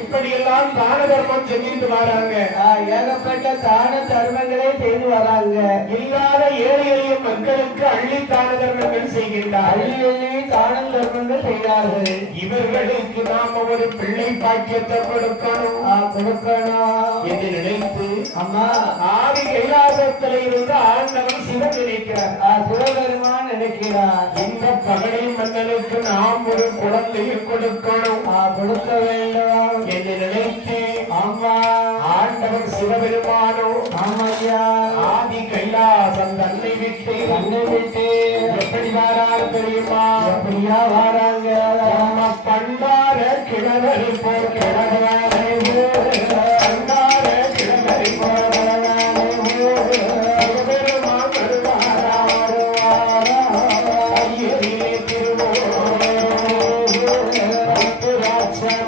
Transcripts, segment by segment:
இப்படி எல்லாம் தான தர்மம் செஞ்சுட்டு வராங்க. ஏகப்பட்ட தான தர்மங்களே செய்து வராங்க. இல்லாத ஏழை எளிய மக்களுக்கு அள்ளி தான தர்மங்கள் செய்கின்றார். அள்ளி அள்ளி தான தர்மங்கள் செய்கிறார்கள். இவர்களுக்கு நாம ஒரு பிள்ளை பாக்கியத்தை கொடுக்கணும் என்று நினைத்து அம்மா ஆதி கைலாசத்தில் இருந்து ஆண்டவன் சிவன் நினைக்கிறார். சிவபெருமான் நினைக்கிறார். இந்த பகடை மன்னனுக்கு நாம் ஒரு குழந்தையை கொடுக்கணும், கொடுக்க வேண்டும் என்று நினைத்து அம்மா ஆண்டவன் சிவபெருமானோ ஆமையா ஆதி கைலாசம் தன்னை விட்டு எப்படி வாராங்க தெரியுமா? எப்படியா வாராங்க? நம்ம பண்டார கிழவரை போர் கிழவரை பண்டார கிழவரை போர் சிவபெருமான் வருவாரா ஐயரே திருவோராட்ச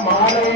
மாலை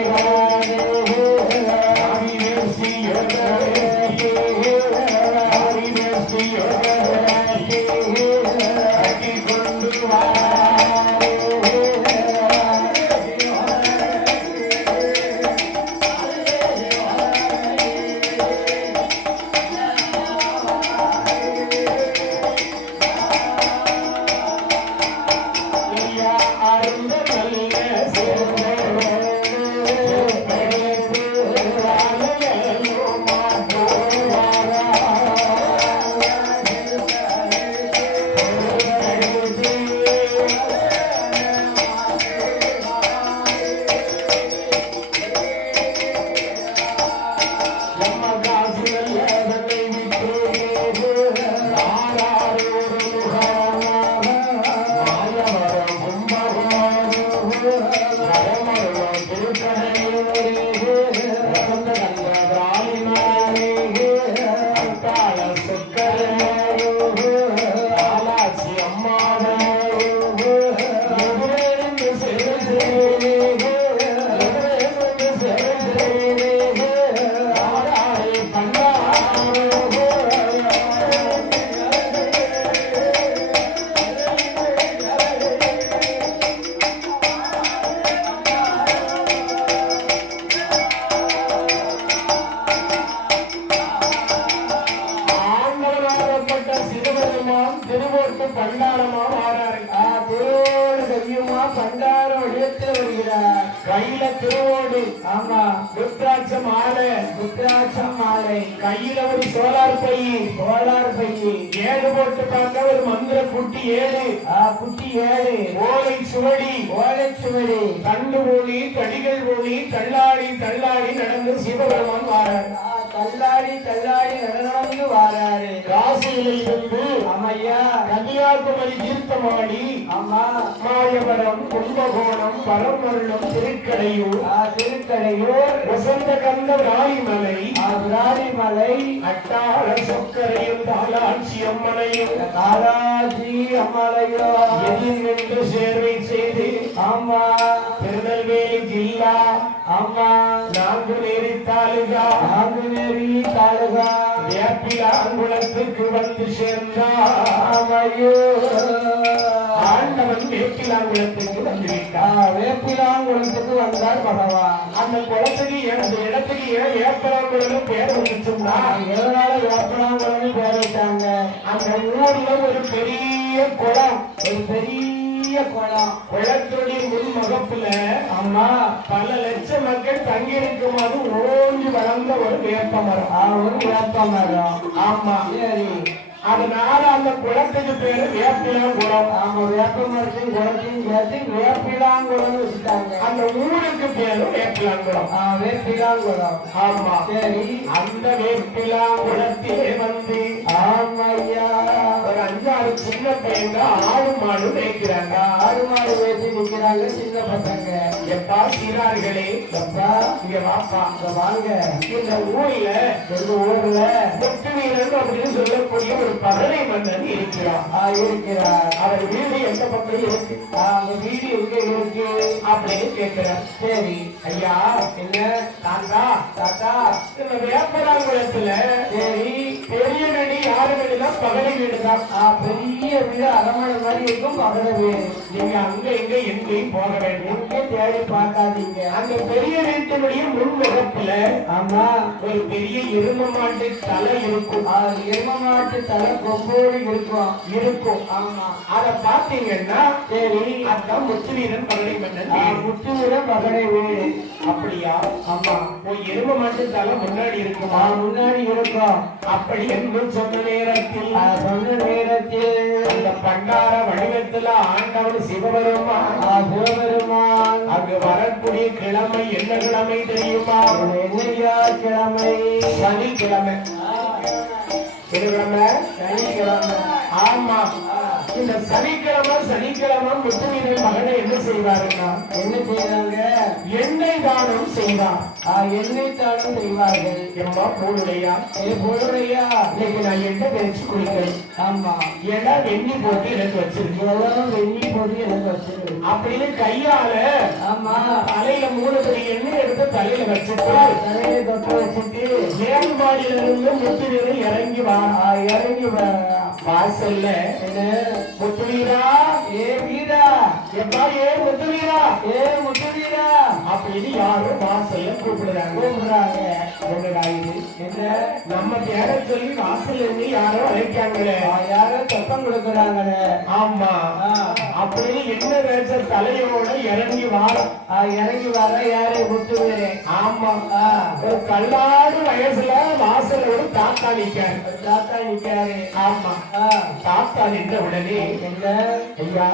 கையில திருவோடு ருத்ராட்ச மாலை கையில ஒரு சோலார் பை ஏழு போட்டு பார்க்க ஒரு மந்திர குட்டி ஏழு ஓலை சுவடி கண்டு ஓடி கடிகள் ஓடி தள்ளாடி நடந்து சிவபெருமான் வாரார். தள்ளாடி நடந்து வாராரு. காசியில இருந்து அம்மையா கன்னியாகுமரி தீர்த்தமாடி அம்மா மாயவரம் கும்பகோணம் பரமருளம் திருக்கடையூர் வசந்த கந்த ராணிமலை அட்டாள சொக்கரையும் தாளாட்சி அம்மனையும் எதிர்நின்று சேர்வை செய்து அம்மா திருநெல்வேலி ஜில்லா அம்மா நாங்குநேரி தாலுகா வேப்பிலாங்குளத்துக்கு வந்து சேர்ந்தார். ஆண்டவன் வேப்பிலாங்குளத்துக்கு வந்துவிட்டார். வேப்பிலாங்குளத்துக்கு வந்தார் பகவான். அந்த குளத்துக்கு அந்த இடத்துக்கு ஏன் வேப்பலாங்குளம் பேர் வந்துச்சுன்னா எதனால வேப்பலாங்குளம் பேர் வச்சாங்க? அந்த ஊர்ல ஒரு பெரிய குளம் குளத்துடைய முன் முகப்புல அம்மா பல லட்சம் மக்கள் தங்கியிருக்குமாறு ஓங்கி வளர்ந்த ஒரு வேப்பமரம். ஆமா சரி. அதனால அந்த குளத்துக்கு பேரு வேப்பிலாங்குளம். வேப்பமரத்தின் குளத்தையும் சேர்த்து வேப்பிலாங்குளம் வச்சுட்டாங்க. அந்த ஊருக்கு பேரு வேப்பிலாங்குளம். ஆமா சரி. அந்த வேப்பிலாங்குளத்திலே வந்து ஆமையா ஒரு 5-6 சின்ன பையங்க ஆடு மாடு மேய்க்கிறாங்க. ஆடு மாடு மேய்ச்சி நிற்கிறாங்க சின்ன பசங்க. எப்பா சீரார்களே, எப்பா இங்க வாப்பா, வாங்க. இந்த ஊர்ல முத்து வீரன் அப்படின்னு சொல்லக்கூடிய ஒரு பகடை மன்னன் இருக்கிறார். அவர் வீடு எந்த பக்கம் இருக்கு? அந்த வீடு எங்க இருக்கு அப்படின்னு கேட்கிறார். சரி ஐயா, என்ன தாத்தா இந்த வேப்பராங்குளத்துல சரி பெரிய நடி யாரு வீடுதான் பகடை வீடுதான். பெரிய வீடு அரமனை மாதிரி இருக்கும் பகல வீடு. நீங்க அங்க இங்க எங்கேயும் போக வேண்டும். எங்கே தேடி பார்க்காதீங்க. அந்த பெரிய வீட்டினுடைய முன்முகத்துல ஆமா ஒரு பெரிய எரும மாட்டு தலை இருக்கும். எரும மாட்டு தலை கொம்போடு இருக்கும் இருக்கும். ஆமா அத பாத்தீங்கன்னா சரி அதான் முத்துவீரன் பகடை மன்னன். முத்துவீரன் பகடை வீடு. அப்படியா? ஆமா ஒரு எரும மாட்டு தலை முன்னாடி இருக்குமா? முன்னாடி இருக்கும். அப்படி என்று சொன்ன நேரத்தில் அந்த பண்டார வடிவத்துல ஆண்டவன் சிவபெருமான் அங்கு வரக்கூடிய கிழமை என்ன கிழமை தெரியுமா? என்னையா கிழமை? சனிக்கிழமை. கிழமை சனிக்கிழமை. ஆமா. இந்த சனிக்கிழமை முத்துவீரன் மகனை என்ன செய்வாருன்னா என்ன செய்வாங்க? எண்ணெய் தானம் செய்வார். எண்ணெய் தானம் செய்வார்கள். எம்மா போடுடையா போடுறையா இன்னைக்கு நான் எண்ணெய் தெரிச்சு குடிக்கிறேன். ஆமா ஏன்னா வெண்ணி போட்டு எனக்கு வச்சிருக்கேன். எல்லாம் வெண்ணி போட்டு எனக்கு வச்சிருக்கு அப்படின்னு கையால ஆமா தலையில 3 படி எண்ணெய் எடுத்து தலையில வச்சுட்டு தலையை தொட்டு வச்சுட்டு ஏழுமாடியில இருந்து முத்துவீரன் இறங்கி இறங்கி வாசல்ல என்ன முத்துவீரா ஏ வீரா எப்பா ஏ முத்துவீரா ஏ முத்துவீரா அப்படின்னு யாரும் வாசல்ல கூப்பிடுறாங்க. என்னடா இது? என்ன நம்ம பேரை சொல்லி வாசல்ல இருந்து யாரோ அழைக்காங்களே, யாரோ சத்தம் கொடுக்குறாங்களே. ஆமா அப்படின்னு என்ன வேச்ச தலையோட இறங்கி வர யாரு? முத்துவீரன். ஆமா. ஒரு கல்லாடு வயசுல வாசல் ஒரு தாத்தா நிக்காரு. ஆமா. தாத்தா நின்ற உடனே என்ன ஐயா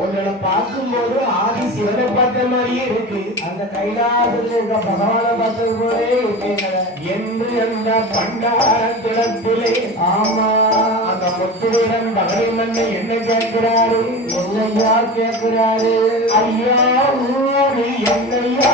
உங்களை பார்க்கும்போது ஆதி சிவனை பார்த்த மாதிரியே இருக்கு. அந்த கைலாசத்துல இருக்க பகவானை பார்த்தது போலே இருக்கீங்க என்று அந்த பண்டாரத்திலே ஆமா அந்த முத்துவீரன் பகடை மன்னன் என்ன கேட்கிறாரு? என்னையா கேட்கிறாரு? ஐயா ஊரு என்னையா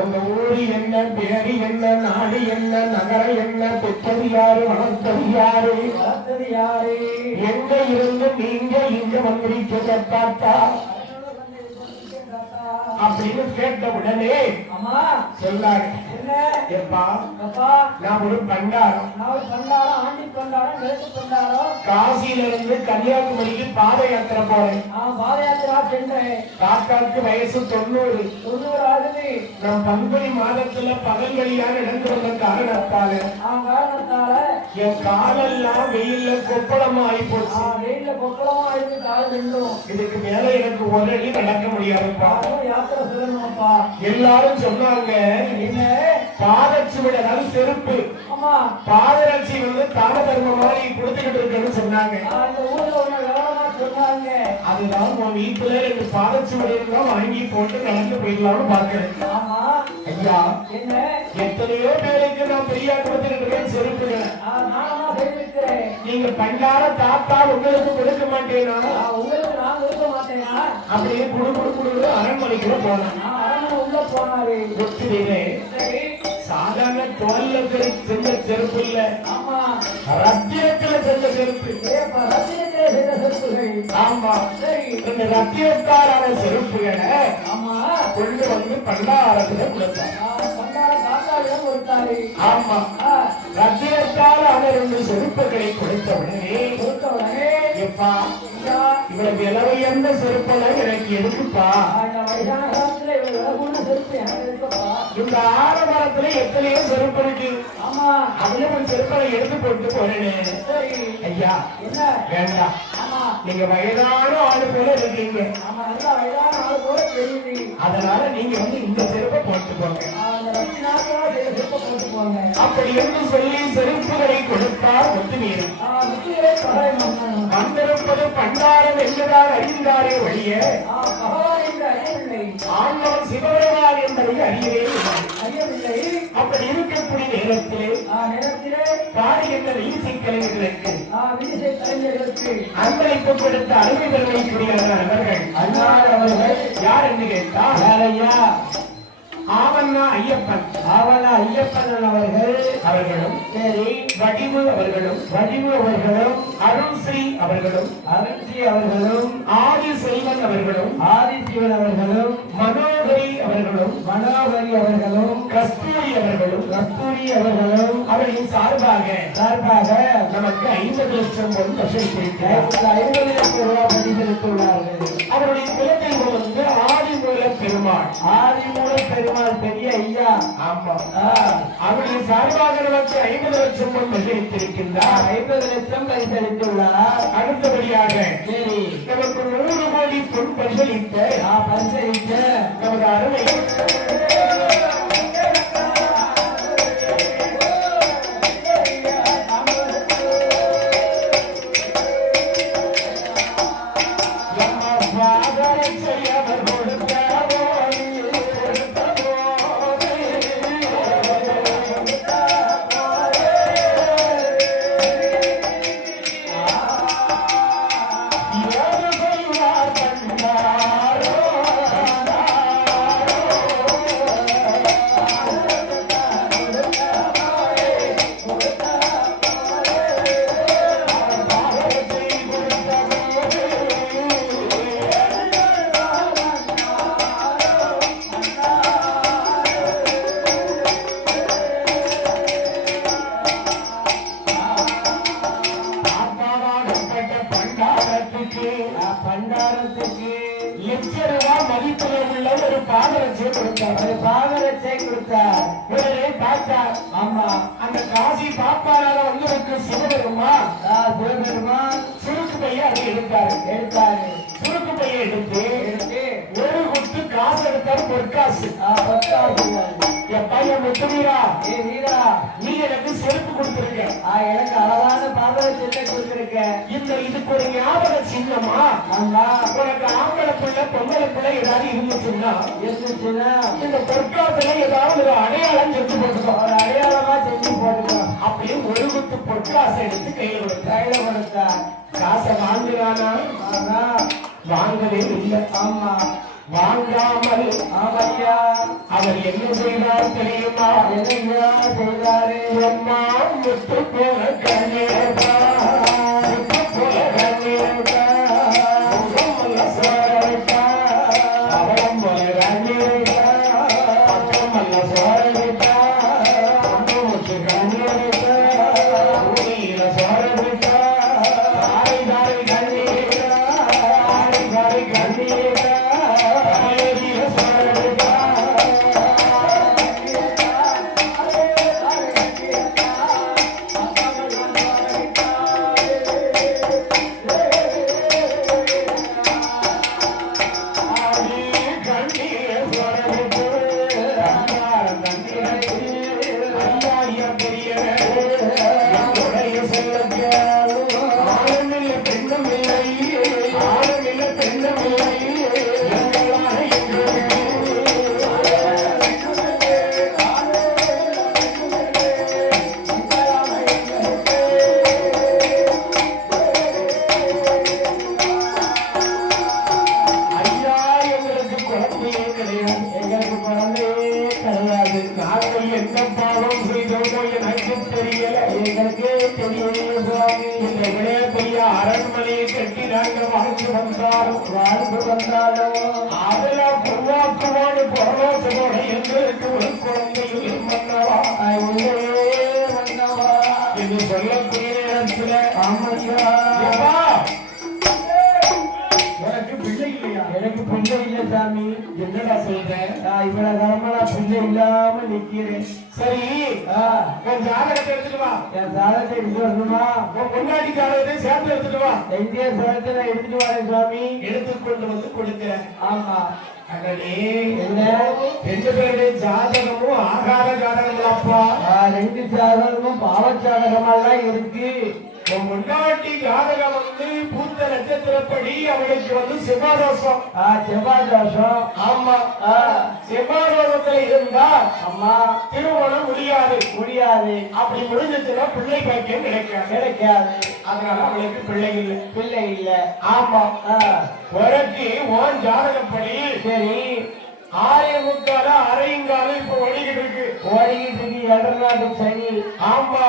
உங்க ஊரு என்ன, பேரு என்ன, நாடு என்ன, நகரம் என்ன, பெற்றது யாரு, வளர்த்தது யாரு, எங்க இருந்து நீங்க இங்க வந்திருக்க தாத்தா அப்படின்னு கேட்ட உடனே சொன்னாங்க. எப்பா நான் ஒரு பண்டாரம், காசியில இருந்து கன்னியாகுமரிக்கு பாத யாத்திரை போறேன். தாத்தாவுக்கு வயசு 90 ஆகுது. நான் பங்குனி மாதத்துல பகல்களியாக நடந்து வந்த காரணத்தால என் காலெல்லாம் வெயில்ல கொப்பளமா ஆகி போச்சு. இதுக்கு மேல எனக்கு ஒரு அடி நடக்க முடியாதுப்பா. எல்லாரும் சொன்னாங்க பாதச்சுவடால் செருப்பு பாதரட்சி வந்து தான தர்மம் மாதிரி கொடுத்துக்கிட்டு இருக்குன்னு சொன்னாங்க. அதுதான் உன் வீட்டுல 2 பாதச்சுவடையெல்லாம் வாங்கி போட்டு நடந்து போயிடலாம்னு பாக்குறேன். ஐயா என்ன எத்தனையோ பேருக்கு நான் ஃப்ரீயா கொடுத்துட்டு இருக்கேன் செருப்புகளை. நானா செய்திருக்கிறேன். நீங்க பண்டார தாத்தா உங்களுக்கு கொடுக்க மாட்டேனா? உங்களுக்கு நான் கொடுக்க மாட்டேனா? அப்படியே குடு குடு குடு அரண்மனைக்குள்ள போனேன். அரண்மனை உள்ள போனாரு. ஒத்துதே சரி. சாதாரண தோல்ல செஞ்ச செருப்பு இல்ல. ஆமா. ரத்தியத்துல செஞ்ச செருப்பு. ரத்தியத்திலே செஞ்ச செருப்புகள். ஆமா. சரி. இந்த ரத்தியத்தாலான செருப்புகளை ஆமா கொண்டு வந்து பண்டாரத்துல கொடுத்தார். பண்டார தாத்தாவிடம் கொடுத்தாரு. ஆமா. ரத்தியத்தாலான 2 செருப்புகளை கொடுத்த உடனே எப்பா இவ்வளவு விலை உயர்ந்த செருப்பெல்லாம் எனக்கு எதுக்குப்பா? வயதான காலத்துல இவ்வளவு செருப்பு எனக்கு இருக்குப்பா. இந்த ஆரம்பரத்துல எத்தனையோ செருப்பு இருக்கு. ஆமா அதுல ஒரு செருப்பை எடுத்து போட்டு போறேன்னு. ஐயா என்ன வேண்டாம். ஆமா நீங்க வயதான ஆளு போல இருக்கீங்க. ஆமா நல்லா வயதான ஆளு போல தெரியுது. அதனால நீங்க வந்து இந்த செருப்பை போட்டு போங்க. செருப்பை போட்டு போங்க. அப்படி என்று சொல்லி செருப்புகளை கொடுத்தார் ஒத்துமீறி. வந்திருப்பது பண்டாரம் என்பதால் அறிந்தாரே ஒழிய ஆண்டவன் சிவபெருமான் என்பதை அறியவில்லை. அப்படி இருக்கக்கூடிய நேரத்திலே பாடுகின்ற வீசி கலைஞர்களுக்கு அன்பளிப்பு கொடுத்த அருமை பெருமைக்குரியவர்கள் அவர்கள் யார் என்று கேட்டால் யாரையா? ஆவண்ணா ஐயப்பன். ஆவண்ணா ஐயப்பன் அவர்களும் சரி வடிவு அவர்களும் அருள்ஸ்ரீ அவர்களும் ஆதிசெல்வன் அவர்களும் மனோகரி அவர்களும் கஸ்தூரி அவர்களும் அவர்களின் சார்பாக நமக்கு 50 லட்சம் பொன் வசூலித்திருக்கிறார். 50 லட்சம் ரூபாய் பதிவிட்டுள்ளார்கள். அவருடைய குலதெய்வம் வந்து ஆதிமூல பெருமாள் பெரிய ஐயா. ஆமா. அவருடைய சார்பாக நமக்கு 50 லட்சம் பொன் வசூலித்திருக்கின்றார். 50 லட்சம் பரிசளித்துள்ளார். அடுத்தபடியாக சரி நமக்கு 100 கோடி பொன் பரிசளித்த நமது அருமை பண்டாரத்துக்கு லட்ச மதிப்புல உள்ள ஒரு பாதரட்சை கொடுத்தார். உடனே பார்த்தார். ஆமா அந்த காசி பாப்பாரால வந்து சிவபெருமான் சுருக்கு பைய அதை எடுத்தாரு. சுருக்கு பைய எடுத்து ஒரு குத்து காசு எடுத்தாரு. பொற்காசு. பையன் முத்துவீரா நீ எனக்கு செருப்பு கொடுத்திருக்க. எனக்கு அழகான பாதரட்சத்தை கொடுத்திருக்க. இதுக்கு ஒரு ஞாபக சின்னமா உனக்கு ஆம்பளை பிள்ளை பொங்கலை பிள்ளை ஏதாவது இருந்துச்சுன்னா இந்த பொற்காசுல ஏதாவது ஒரு அடையாளம் செஞ்சு போட்டுக்கோ. ஒரு அடையாளமா செஞ்சு போட்டுக்கோ. அப்படியே ஒரு குத்து பொற்காசை எடுத்து கையில கொடுத்தா. காசை வாங்குறானா? வாங்கவே இல்லை. ஆமா வாங்காமல் ஆமையா அவர் என்ன செய்தார் தெரியுமா? என்ன செய்தாரு? அம்மா முத்து போல கண்ணீரா முத்து போல கண்ணீரா முகமல்ல சோரவிட்டா அவளம் போல கண்ணீரா பக்கமல்ல சோரவிட்டா முத்து கண்ணீரா ஊரில சோரவிட்டா தாரி தாரி கண்ணீரா தாரி தாரி கண்ணீரா அரண்மனையை கட்டி நாங்க வாழ்ந்து வந்தாலும் அதுல பொருளாக்குவாடு பொருளாசனோட எங்களுக்கு ஒரு குழந்தையில் மன்னவா மன்னவா என்று சொல்லக்கூடிய நேரத்தில் ஆமையா எனக்கு பிள்ளை இல்லையா? எனக்கு பிள்ளை இல்லை சாமி. என்னடா சொல்றேன்? இவ்வளவு காலமா நான் பிள்ளை இல்லாம நிக்கிறேன். சரி உன் ஜாதகத்தை எடுத்துட்டு வா. என் ஜாதகத்தை எடுத்து வரணுமா? உன் முன்னாடி ஜாதகத்தை சேர்த்து எடுத்துட்டு வா. எங்கே ஜாதகத்தை நான் எடுத்துட்டு வரேன் சாமி. எடுத்துக்கொண்டு வந்து கொடுக்கிறேன். ஆமா அடடே என்ன ரெண்டு பேருடைய ஜாதகமும் ஆகாத ஜாதகங்களப்பா. ரெண்டு ஜாதகமும் பாவ ஜாதகமெல்லாம் இருக்கு. முன்னாடி ஜாதகம் வந்து பூத்த நட்சத்திரப்படி அவளுக்கு வந்து செவ்வாதோஷம். செவ்வாதோஷம் ஆமா. செவ்வாதோஷத்துல இருந்தா அம்மா திருமணம் முடியாது. அப்படி முடிஞ்சிச்சுன்னா பிள்ளை பாக்கியம் கிடைக்காது. அதனால அவளுக்கு பிள்ளை இல்லை. ஆமா உனக்கு உன் ஜாதகப்படி சரி 6:45 அரைங்காலம் இப்ப ஓடிக்கிட்டு இருக்கு. 7 சனி. ஆமா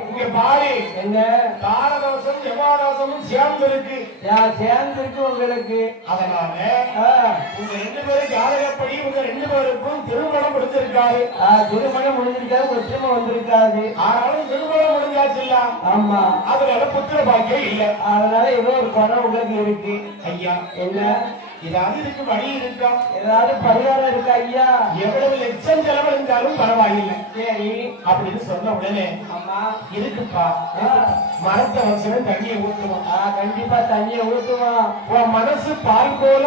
இங்க பாரு என்ன தாரதோஷம் செவ்வாதோஷமும் சேர்ந்து இருக்கு உங்களுக்கு. அதனால உங்க 2 பேரும் ஜாதகப்படி உங்க 2 பேருக்கும் திருமணம் முடிஞ்சிருக்காரு. ஒற்றுமை வந்திருக்காது. ஆனாலும் திருமணம் முடிஞ்சாச்சு இல்ல. ஆமா அதனால புத்திர பாக்கியம் இல்ல. அதனால ஏதோ ஒரு குறை உங்களுக்கு இருக்கு. ஐயா என்ன ஏதாவது இதுக்கு வழி இருக்கா? ஏதாவது பரிகாரம் இருக்கா ஐயா? எவ்வளவு லட்சம் செலவழிந்தாலும் பரவாயில்லை. சரி அப்படின்னு சொன்ன உடனே அம்மா இருக்குப்பா மரத்தை வச்சு தண்ணியை ஊத்துவோம். கண்டிப்பா தண்ணியை ஊத்துவோம். உன் மனசு பால் போல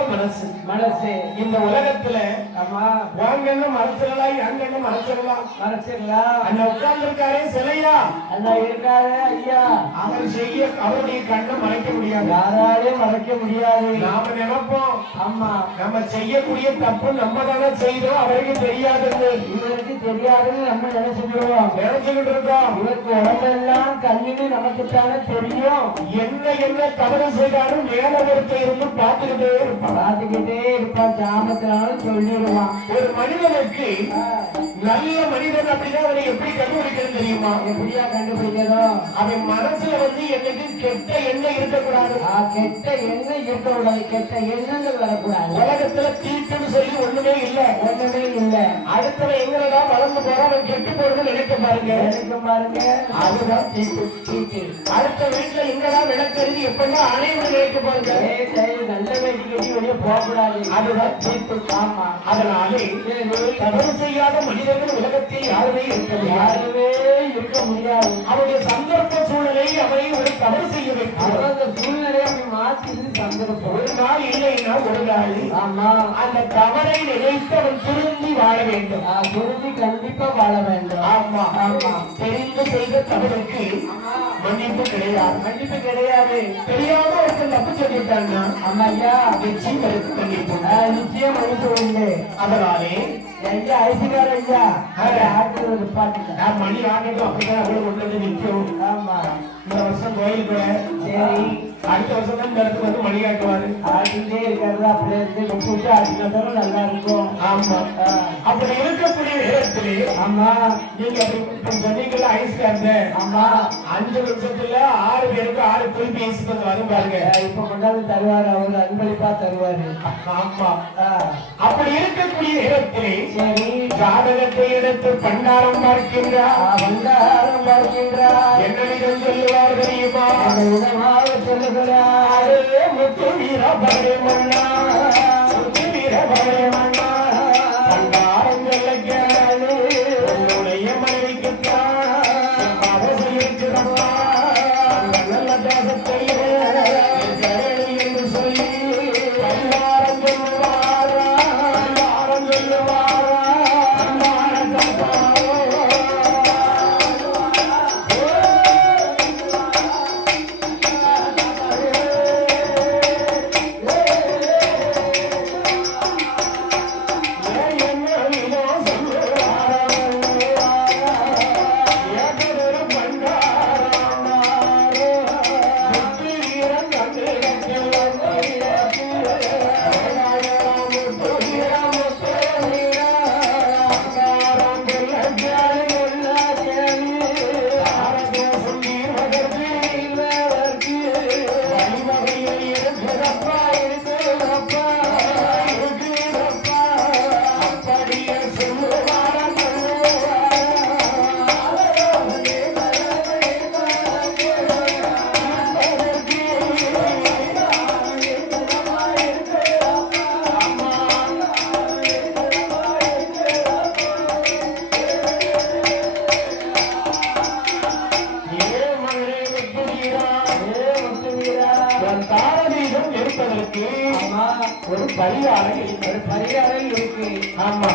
மனசு இந்த உலகத்துல அம்மா வாங்கன்னு மறைச்சிடலாம் அங்கன்னு மறைச்சிடலாம். அண்ணா உட்கார்ந்து இருக்காரே சிலையா அண்ணா இருக்காரு ஐயா அவருடைய கண்ணை மறைக்க முடியாது. யாராலையும் மறைக்க முடியாது. நாம நினைப்போம் அம்மா நம்ம செய்யக்கூடிய தப்பு நம்ம தானே செய்தோம் அவருக்கு தெரியாதுன்னு. இவருக்கு தெரியாதுன்னு நம்ம நினைச்சுக்கிட்டு இருக்கோம். இவருக்கு உடம்பெல்லாம் கண்ணுன்னு நமக்கு தானே தெரியும். என்ன தவறு செய்தாலும் மேல ஒருத்தர் இருந்து பார்த்துக்கிட்டே இருப்பான். ஜாமத்தினாலும் சொல்லிடுவான். ஒரு மனிதனுக்கு நல்ல மனிதன் அப்படின்னா அவனை எப்படி கண்டுபிடிக்கிறது தெரியுமா? எப்படியா கண்டுபிடிக்கிறோம்? அவன் மனசுல வந்து என்னைக்கு கெட்ட எண்ணம் இருக்கக்கூடாது. கெட்ட எண்ணம் இருக்கக்கூடாது. கெட்ட எண்ணங்கள் வரக்கூடாது. உலகத்துல தீட்டுன்னு சொல்லி ஒண்ணுமே இல்ல. அடுத்தவன் எங்களடா வளர்ந்து போறான் அவன் கெட்டு போறது நினைக்க பாருங்க. அதுதான் தீட்டு. அடுத்த வீட்டுல எங்கடா விளக்கறிஞ்சு எப்படின்னா அனைவரும் நினைக்க பாருங்க. நல்ல வேட்டி கட்டி வெளியே போகக்கூடாது. அதுதான் தீட்டு. ஆமா அதனாலே தவறு செய்யாத மனிதர்கள் உலகத்தில் யாருமே இருக்க முடியாது. அவருடைய சந்தர்ப்ப சூழலை அவரை ஒரு தவறு செய்ய வைக்கும். அந்த சூழ்நிலை அப்படி மாற்றி சந்தர்ப்பம் ஒரு நாள் இல்லைன்னா ஒரு நாள் ஆமா அந்த தவறை நினைத்து அவன் திரும்பி வாழ வேண்டும். திரும்பி கண்டிப்பா வாழ வேண்டும். ஆமா தெரிந்து செய்த தவறுக்கு மன்னிப்பு கிடையாது. தெரியாம ஒருத்தர் தப்பு சொல்லிட்டாங்கன்னா அம்மையா நிச்சயம் மன்னிப்பு நிச்சயம் மன்னிப்பு உண்டு. அதனாலே ஐயா ஐசிகார ஐயா ஆட்டுறது பாட்டுங்க மணி ஆட்டட்டும் அப்படிதான் அவ்வளவு கொண்டு நிற்கும். ஆமா இந்த வருஷம் கோயிலுக்கு சரி அடுத்த வருஷம் தான் இந்த இடத்துக்கு வந்து மணி ஆட்டுவாரு. ஆட்டிகிட்டே இருக்கிறது அப்படியே விட்டு ஆட்டினாலும் நல்லா இருக்கும். ஆமா அப்படி இருக்கக்கூடிய நேரத்திலே ஆமா நீங்க அப்படி சொன்னீங்கல்ல ஐஸ்கார்ந்த ஆமா 5 நிமிஷத்துல 6 பேருக்கு 6 தொலைபேசி வந்து வரும் பாருங்க. இப்ப கொண்டாந்து தருவாரு. அவர் அன்பளிப்பா தருவாரு. ஆமா அப்படி இருக்கக்கூடிய நேரத்திலே சரி ஜாதகத்தை எடுத்து பண்டாரம் பார்க்கின்றார். என்ன விதம் சொல்லுவார் தெரியுமா? விதமாக சொல்லுகிறார். முத்து வீரபடி மன்னா பண்டாரம் சொல்லுகிறாரு. உன்னுடைய மனைவிக்குத்தான் நல்ல தேசத்தை என்று சொல்லி பண்டாரம் சொல்லுவாரா தாரதீகம் இருப்பதற்கு ஆமா ஒரு பரிகாரம் ஒரு பரிகாரம் இருக்கு. ஆமா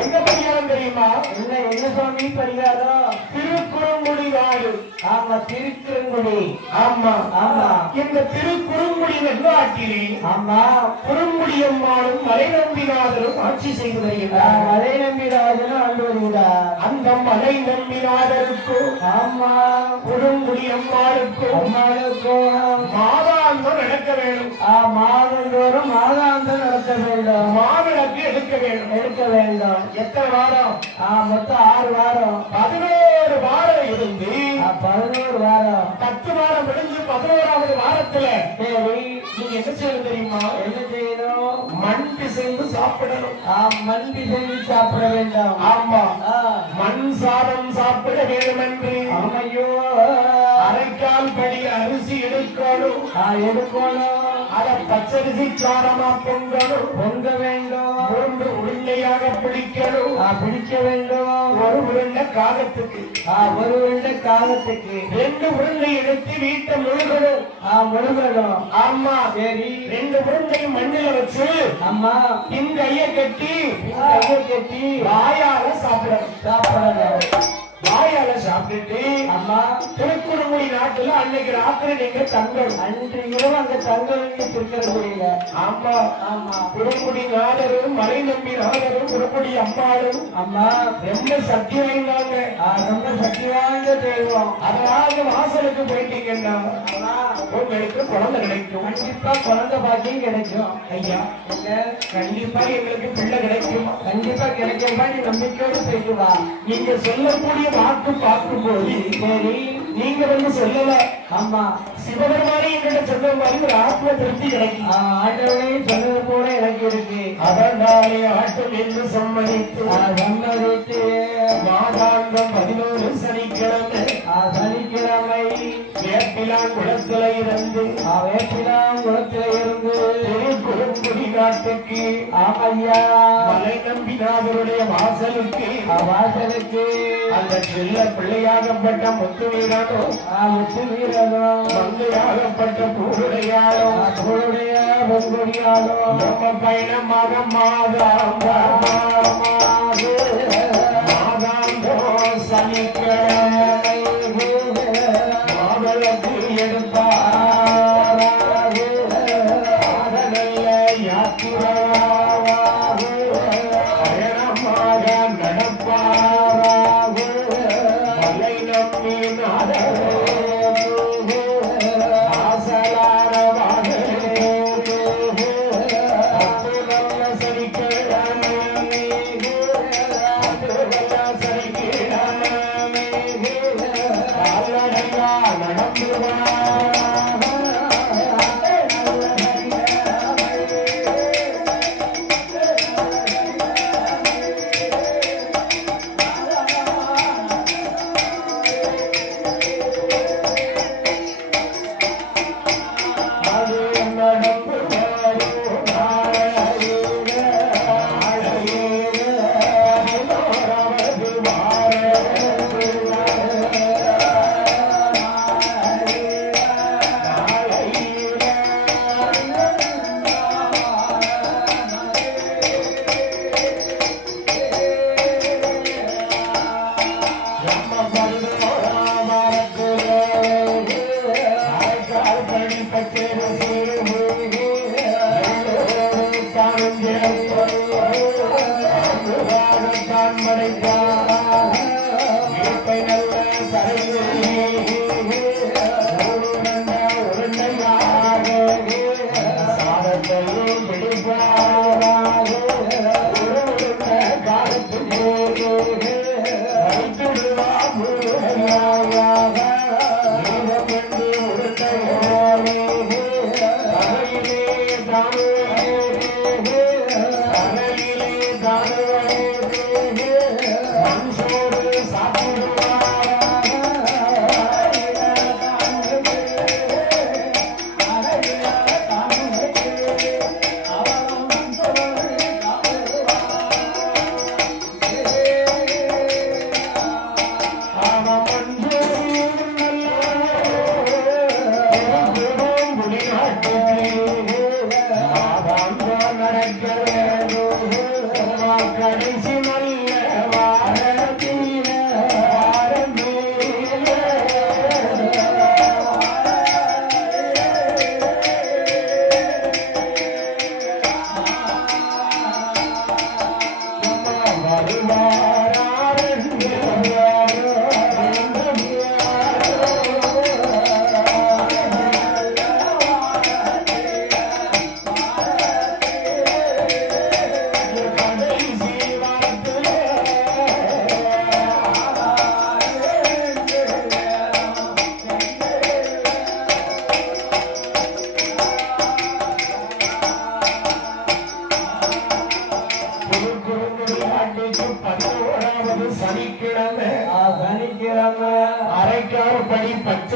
என்ன பரிகாரம் தெரியுமா? என்ன சுவாமி பரிகாரம்? திருக்குறுங்குடி நாடு. ஆமா திருக்குறுங்குடி. ஆமா ஆமா இந்த திருக்குறுங்குடி வெள்ளாட்டிலே ஆமா குறுங்குடியம்மாளும் மலைநம்பிநாதரும் ஆட்சி செய்து வருகிறார். மலை நம்பிராஜனும் ஆண்டு வருகிறார். அந்த மலை நம்பிநாதருக்கும் ஆமா குறுங்குடியம்மாளுக்கும் அம்மாளுக்கும் மாதாந்தம் நடக்க வேண்டும். மாதந்தோறும் மாதாந்தம் நடத்த வேண்டும். மாவிளக்கு எடுக்க வேண்டும். எடுக்க வேண்டும். எத்தனை வாரம்? மொத்தம் 6 வாரம். 11 வாரம் இருந்து 11 வாரம். 10 வாரம் முடிஞ்சு 11வது வாரத்துல சரி நீங்க என்ன செய்யணும் தெரியுமா? என்ன செய்யணும்? மண் பிசைந்து சாப்பிடணும். மண் பிசைந்து சாப்பிட வேண்டும். ஆமா மண் சாதம் சாப்பிட வேண்டும் என்று ஐயோ அரைக்கால் படி அரிசி எடுக்கணும். எடுக்கணும். அதை பச்சரிசி சாரமா பொங்கணும். பொங்க வேண்டும். 3 உருண்டையாக பிடிக்கணும். பிடிக்க வேண்டும். ஒரு உருண்டை காகத்துக்கு. ஒரு உருண்டை காலத்துக்கு. 2 உருண்டை எடுத்து வீட்டை முழுகணும். முழுகணும். ஆமா சரி 2 உருண்டை மண்ணில வச்சு அம்மா இந்த கையை கட்டி கட்டி வாயால சாப்பிடணும். வாயால சாப்பிட்டுட்டு அம்மா திருக்குறுங்குடி நாட்டுல அன்னைக்கு ராத்திரி நீங்க தங்கணும். அன்று இரவு அங்க தங்க வேண்டிய திருக்கரங்குடியில. ஆமா ஆமா குறுங்குடி நாதரும் மலை நம்பி நாதரும் குறுங்குடி அம்மாளும் அம்மா ரொம்ப சக்தி வாய்ந்தாங்க. ரொம்ப சக்தி வாய்ந்த தெய்வம். அதாவது வாசலுக்கு போயிட்டீங்கன்னா உங்களுக்கு குழந்தை கிடைக்கும். கண்டிப்பா குழந்தை பாக்கியம் கிடைக்கும். ஐயா கண்டிப்பா எங்களுக்கு பிள்ளை கிடைக்கும். கண்டிப்பா கிடைக்கும். நீ நம்பிக்கையோடு போயிட்டு வா. நீங்க சொல்லக்கூடிய வாக்கு பார்க்கும்போது சரி நீங்க வந்து சொல்லல. ஆமா சிவபெருமானே என்கிட்ட சொன்ன மாதிரி ஒரு ஆத்ம திருப்தி கிடைக்கும். ஆட்டவனையும் சொன்னது போல எனக்கு இருக்கு. அதனாலே ஆட்டம் என்று சம்மதித்து சம்மதித்து மாதாந்தம் 11 சனிக்கிழமை சனிக்கிழமை வேப்பிலான் குளத்துல இருந்து வேப்பிலாம் குளத்துல இருந்து திருக்குறுங்குடி நாட்டுக்கு ஆமையா மலை நம்பிநாதருடைய வாசலுக்கு அந்த செல்ல பிள்ளையாகப்பட்ட முத்து வீரனோ முத்து வீரனோ மங்கையாகப்பட்ட பூருடையாளோ பொங்குடியாளோ நம்ம பயணமாக மாதாந்தோ சனிக்கிழமை மாதளத்து எடுப்பார் பயணமாக நடப்பார் மலை நம்பி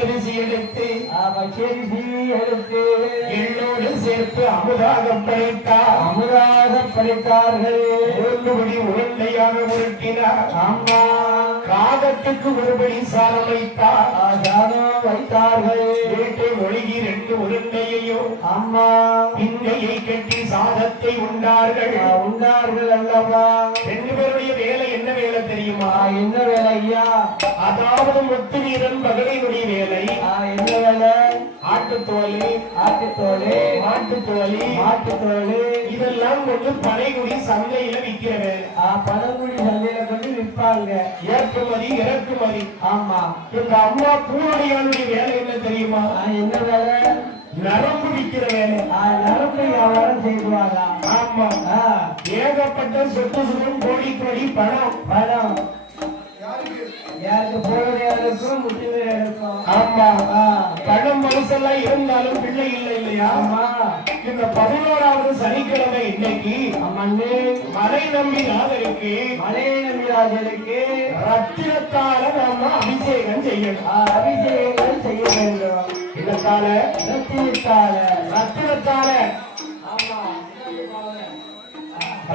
பச்சரிசி எடுத்து பச்சரிசி எடுத்து எள்ளோடு சேர்த்து அமுதாக படைத்தார். அமுதாக படைத்தார்கள். உருண்டுபடி உருண்டையாக உருட்டினார். ஆமா காகத்துக்கு ஒருபடி சாரம் வைத்தார். சாதம் வைத்தார்கள். வீட்டை ஒழுகி 2 உருண்டையையும் அம்மா பின்னையை கட்டி சாதத்தை உண்டார்கள். உண்டார்கள் அல்லவா. 2 பேருடைய வேலை என்ன வேலை தெரியுமா? என்ன வேலை ஐயா? அதாவது முத்து வீரன் பகடையுடைய வேலை என்ன வேலை? ஆட்டுத்தோலி, ஆட்டுத்தோலு, மாட்டுத்தோலி, மாட்டுத்தோலு இதெல்லாம் கொண்டு பனைகுடி சந்தையில விற்கிற வேலை. பழங்குடி சந்தையில கொண்டு விற்பாங்க. ஏற்றுமதி இறக்குமதி. ஆமா இந்த அம்மா பூரடியானுடைய வேலை என்ன தெரியுமா? என்ன வேலை? நரம்பு விற்கிற வேலை. நரம்பு வியாபாரம் செய்வாங்க. ஆமா ஏகப்பட்ட சொத்து சுகம் கோடி கோடி பணம் பணம் யாருக்கு போறவர்களுக்கும் முத்துவீரர்களுக்கும். ஆமா பணம் மனசெல்லாம் இருந்தாலும் பிள்ளை இல்லை இல்லையா? ஆமா இந்த 11வது சனிக்கிழமை இன்னைக்கு மண்ணே மலை நம்பினாதருக்கு மலையை நம்பிராஜருக்கு ரத்தினத்தால நாம அபிஷேகம் செய்யணும். அபிஷேகங்கள் செய்ய வேண்டும். இதற்கால ரத்தினத்தால ரத்தினத்தால ஆமா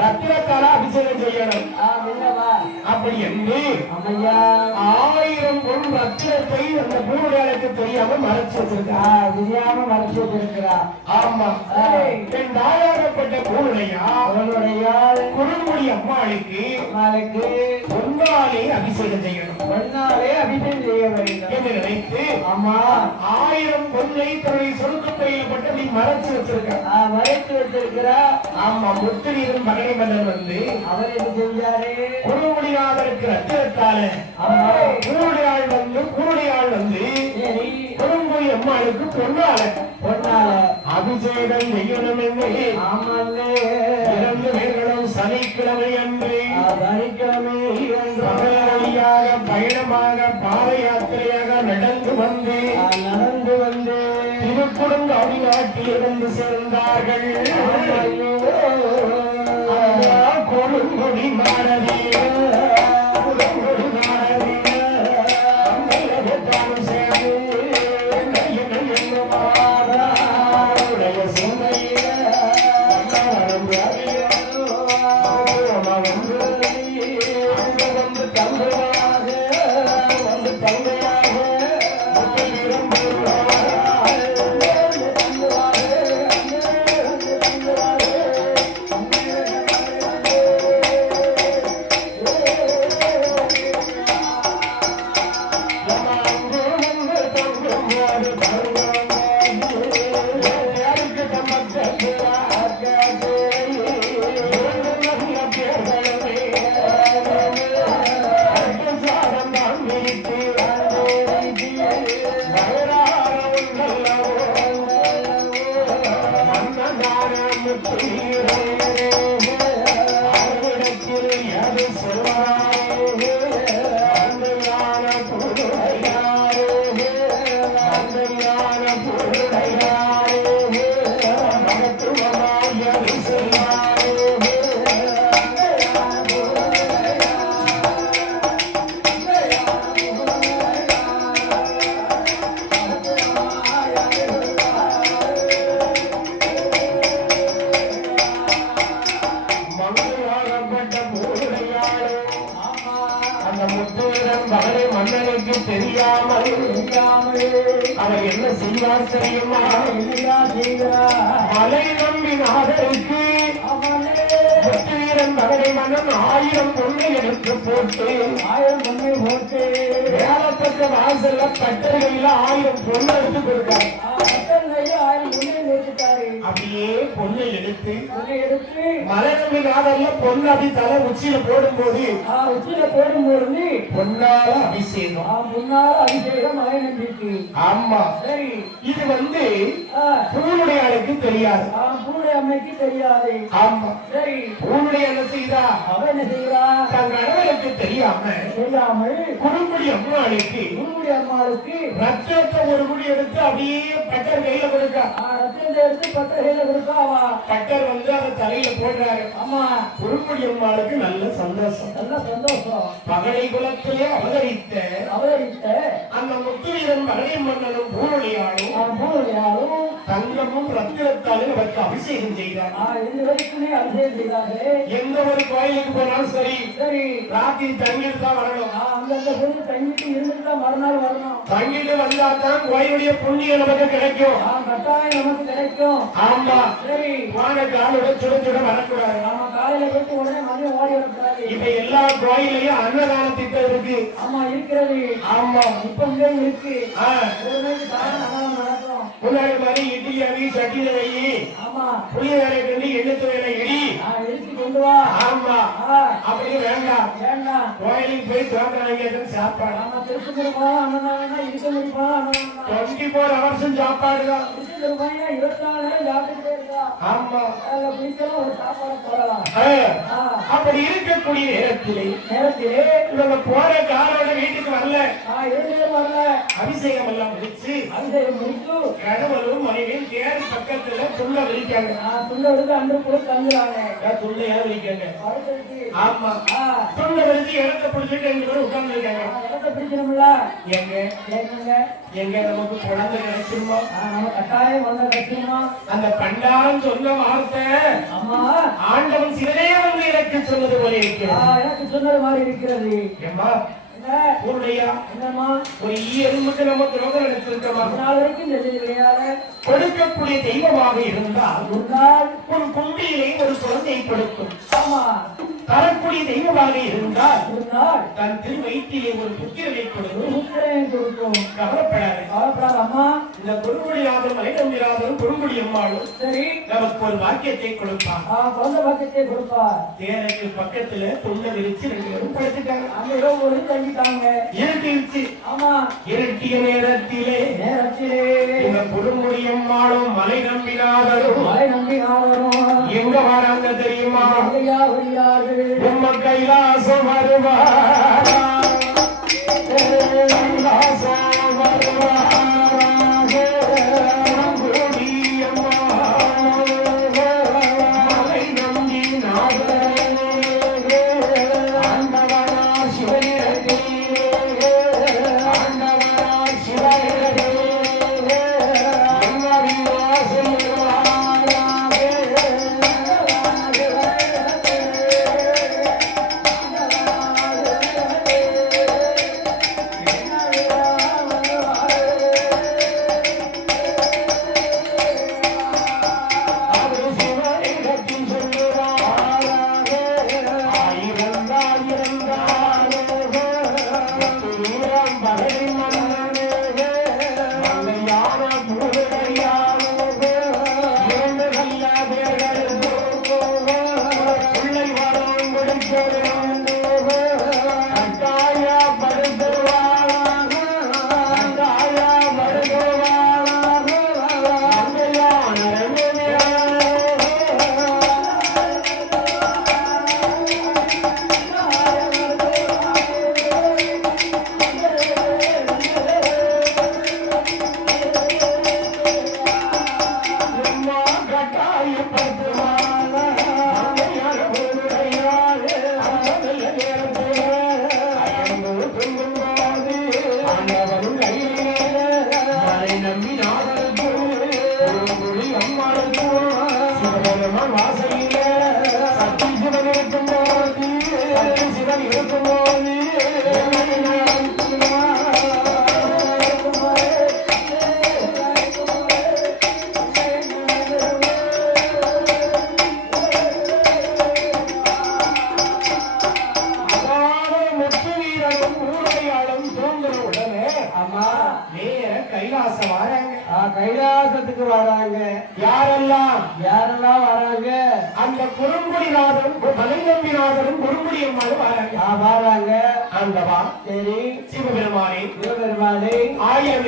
ரத்தினத்தால அபிஷேகம் செய்யணும். இல்லவா அப்படி என்று அம்மையா 1000 பொன் ரத்தினத்தை அந்த பூவுடையாளுக்கு தெரியாம மறைச்சு வச்சிருக்கா. தெரியாம மறைச்சு வச்சிருக்கிறா. ஆமா என் தாயாகப்பட்ட பூவுடையா அவளுடைய குறுங்குடி அம்மாளுக்கு நாளைக்கு பொன்னாலே அபிஷேகம் செய்யணும். பொன்னாலே அபிஷேகம் செய்ய வேண்டும் என்று நினைத்து ஆமா 1000 பொன்னை தன்னுடைய சொருக்கு பையில பட்டு நீ மறைச்சு வச்சிருக்க. மறைச்சு வச்சிருக்கிறா. ஆமா முத்துவீரன் மகனை மன்னன் வந்து அவர் என்ன செஞ்சாரு? குறுமுடியாதற்கு ரத்தினத்தால கூடியாள் வந்து சரி குறுங்குடி அம்மாளுக்கு பொன்னால பொன்னால அபிஷேகம் செய்யணும் என்று ஆமாங்க 2 பேர்களும் சனிக்கிழமை அன்று சனிக்கிழமை பகல் வழியாக பயணமாக பாத யாத்திரையாக நடந்து வந்து திருக்குறுங்காவி நாட்டில் வந்து சேர்ந்தார்கள். கொடுங்குடி மாணவிய மன்னனுக்கு தெரியாமல் அவர் என்ன செய்வார் தெரியுமா? மலை நம்பி நாதருக்கு முத்துவீரன் மகனை மன்னன் 1000 பொண்ணை எடுத்து போட்டு வேலைப்பட்ட வாசல்ல கட்டளையில 1000 பொண்ணை எடுத்து கொடுத்தார். அப்படியே பொண்ணை எடுத்து மலை நம்பி நாதர்ல பொண்ணு அப்படி தலை உச்சியில போடும்போது பொன்னால அபிஷேகம். மலை நம்பிக்கை. ஆமா சரி இது வந்து பூனுடைய ஆளுக்கு தெரியாது. பூனுடைய அம்மைக்கு தெரியாது. ஆமா சரி பூனுடைய என்ன செய்தா? அவ என்ன செய்யறா? தன் கணவனுக்கு தெரியாமல் குறுங்குடி அம்மாளுக்கு குறுங்குடி அம்மாளுக்கு ரத்தத்தை ஒரு குடி எடுத்து அப்படியே பட்டர் கையில கொடுக்க இருக்கா. ரத்தினத்தை எடுத்து பட்டரையில கொடுப்பாவா. பட்டர் வந்து அதை தலையில போடுறாரு. ஆமா, குறுங்குடி அம்மாளுக்கு நல்ல சந்தோஷம். நல்ல சந்தோஷம். பகடை குலத்திலே அவதரித்த அந்த முத்துவீரன் மகனை மன்னனும் பூரொழியாலும் தங்கமும் ரத்தினத்தாலும் அவருக்கு அபிஷேகம் செய்தார். எந்த ஒரு கோயிலுக்கு போனாலும் சரி சரி, ராத்திரி தங்கிட்டு தான் வரணும். அந்தந்த கோயில் தங்கிட்டு இருந்துட்டு தான் மறுநாள் வரணும். தங்கிட்டு வந்தா தான் கோயிலுடைய புண்ணியம் நமக்கு கிடைக்கும். கட்டாயம் நமக்கு கிடைக்கும். ஆமா, சரி, வான காலோட சுட சுட வரக்கூடாது. நம்ம காலையில போட்டு உடனே மதியம் ஓடி வரக்கூடாது. இப்ப எல்லா கோயிலையும் அன்னதான திட்டம் இருக்கு. ஆமா, இருக்கிறது. ஆமா, இப்ப இங்கே இருக்கு. ஒரு நாளைக்கு தானம் அன்னதானம் நடக்கும். முன்னாடி மாதிரி இட்லி அவி சட்டியில வை. ஆமா, புளிய வேலை கண்டு எண்ணத்து வேலை இடி எழுச்சி கொண்டு வா. ஆமா, அப்படியே வேண்டாம். வேண்டாம், கோயிலுக்கு போய் தோற்றாங்க சாப்பாடு. நம்ம திருப்பதி போனா அன்னதானம், இருக்க முடியுமா அன்னதானம். 24 hours சாப்பாடு தான். 24 நேரம் சாப்பிட்டுட்டே இருக்கா. ஆமா, அதுல பிடிச்சலாம் ஒரு சாப்பாடு போடலாம். அப்படி இருக்கக்கூடிய நேரத்திலே இவங்க போற காரோட வீட்டுக்கு வரல. வரல. அபிஷேகம் எல்லாம் முடிச்சு அபிஷேகம் முடிச்சு கணவரும் மனைவியும் தேர் பக்கத்துல துள்ள விரிக்காங்க. துள்ள விடுத்து அன்று கூட தங்குறாங்க. துள்ள ஏன் விரிக்காங்க? ஆமா, துள்ள விரிச்சு இடத்தை பிடிச்சிட்டு 2 பேரும் உட்கார்ந்து இருக்காங்க. இடத்தை பிடிக்கணும்ல. எங்க எங்க நமக்கு குழந்தை கிடைச்சிருமா? நம்ம கட்டாயம் குழந்தை கிடைச்சிருமா? அந்த பண்டாரம் சொன்ன வார்த்தை ஆமா, ஆண்டவன் சிவனே வந்து எனக்கு சொன்னது போல இருக்கிறது. எனக்கு சொன்னது மாதிரி இருக்கிறது. ஏமா என்னம்மா, ஒரு எறும்புக்கு நம்ம துரோகம் நடத்திருக்கோமா? நாள் வரைக்கும் கிடையாது. கொடுக்கக்கூடிய தெய்வமாக இருந்தால் ஒரு குண்டியிலே ஒரு குழந்தையை கொடுக்கும். ஆமா, தரக்கூடிய தெய்வமாக இருந்தால் தன் திரு வயிற்றிலே ஒரு புத்திரனை கொடுக்கும். கவலைப்படாது. அம்மா, இந்த குறுங்குடியாதரும் மலைநம்பிராதரும் குறுங்குடி அம்மாளும் சரி நமக்கு ஒரு வாக்கியத்தை கொடுப்பார். குழந்தை வாக்கியத்தை கொடுப்பார். தேருக்கு பக்கத்துல துண்டை விரிச்சு 2 பேரும் படுத்துட்டாங்க. அந்த இரவு ஒரு தங்கிட்டாங்க. இருட்டிருச்சு. ஆமா, இருட்டிய நேரத்திலே இந்த குறுங்குடி அம்மாளும் மலை நம்பினாதரும் எங்க வராங்க தெரியுமா? நம்ம கைலாசம் வருவார். கைலாசத்துக்கு வராங்க. யாரெல்லாம் வராங்க? அந்த குறுங்குடிநாதரும் மலைநம்பிநாதரும் குறுங்குடி அம்மாவும் வராங்க. அந்தவா சரி, சிவபெருமானே 1000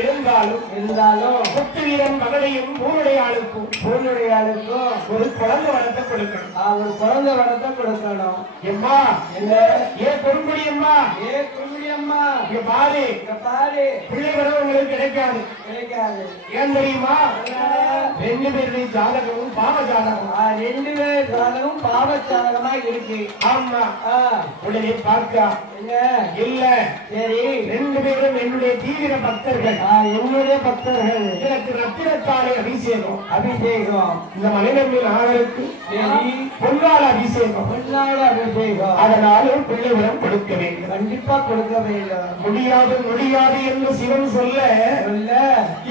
இருந்தாலும் முத்து வீரன் மகளையும் பூனுடையாளுக்கும் ஒரு குழந்தை வளர்த்த கொடுக்கணும். ஒரு குழந்தை வளர்த்த கொடுக்கணும். எம்மா, என்ன ஏ குறுங்குடி அம்மா, இங்க பாரு, பாரு, பிள்ளை வர உங்களுக்கு கிடைக்காது. கிடைக்காது. ஏன் தெரியுமா? ரெண்டு பேருடைய ஜாதகமும் பாவ ஜாதகம். ரெண்டு பேர் ஜாதகம் பாவச்சாதகமா இருக்கு. ஆமா. ஆ, உடனே பார்க்க என்ன? இல்ல, சரி, ரெண்டு பேரும் என்னுடைய தீவிர பக்தர்கள். என்னுடைய பக்தர்கள். எனக்கு ரத்தினத்தாலே அபிஷேகம். அபிஷேகம். இந்த மலைநம்பி நாகருக்கு சரி, பொன்னால அபிஷேகம். பொன்னால அபிஷேகம். அதனால பிள்ளை வரம் கொடுக்க வேண்டும். கண்டிப்பா கொடுக்க வேண்டும். முடியாது முடியாது என்று சிவன் சொல்ல சொல்ல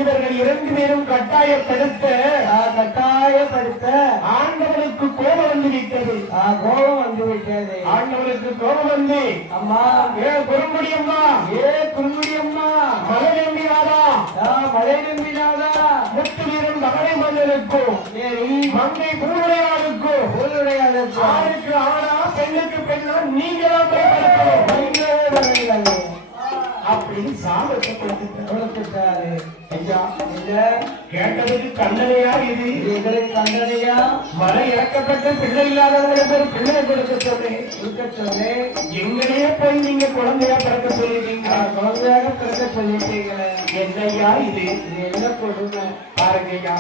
இவர்கள் இரண்டு பேரும் கட்டாயப்படுத்த கட்டாயப்படுத்த ஆண்டவனுக்கு கோபம் வந்து விட்டது. கோபம் வந்து விட்டது. ஆண்டவனுக்கு கோபம் வந்து, அம்மா, ஏ குறுங்குடியம்மா, ஏ குறுங்குடியம்மா, மலை நம்பினாரா, மழை நம்பினாதா, முத்து வீரன் மகளை மன்னனுக்கும் சரி, மங்கை பூவுடையாளுக்கும் ஊருடையாளுக்கு ஆணுக்கு ஆனா பெண்ணுக்கு பெண்ணா நீங்களாம் போய் படுக்கணும் அப்படின்னு சாபத்தை கொடுத்துட்டாரு. ஐயா, இல்ல, கேட்டதுக்கு கண்டனையா இது? எங்களுக்கு கண்டனையா? மலை இறக்கப்பட்ட பிள்ளை இல்லாதவங்களுக்கு ஒரு பிள்ளை கொடுக்க சொன்னேன். கொடுக்க சொன்னேன். எங்களையே போய் நீங்க குழந்தையா பிறக்க சொல்லிட்டீங்க. குழந்தையாக பிறக்க சொல்லிட்டீங்களே. என்னையா இது? இது என்ன கொடுமை பாருங்கய்யா,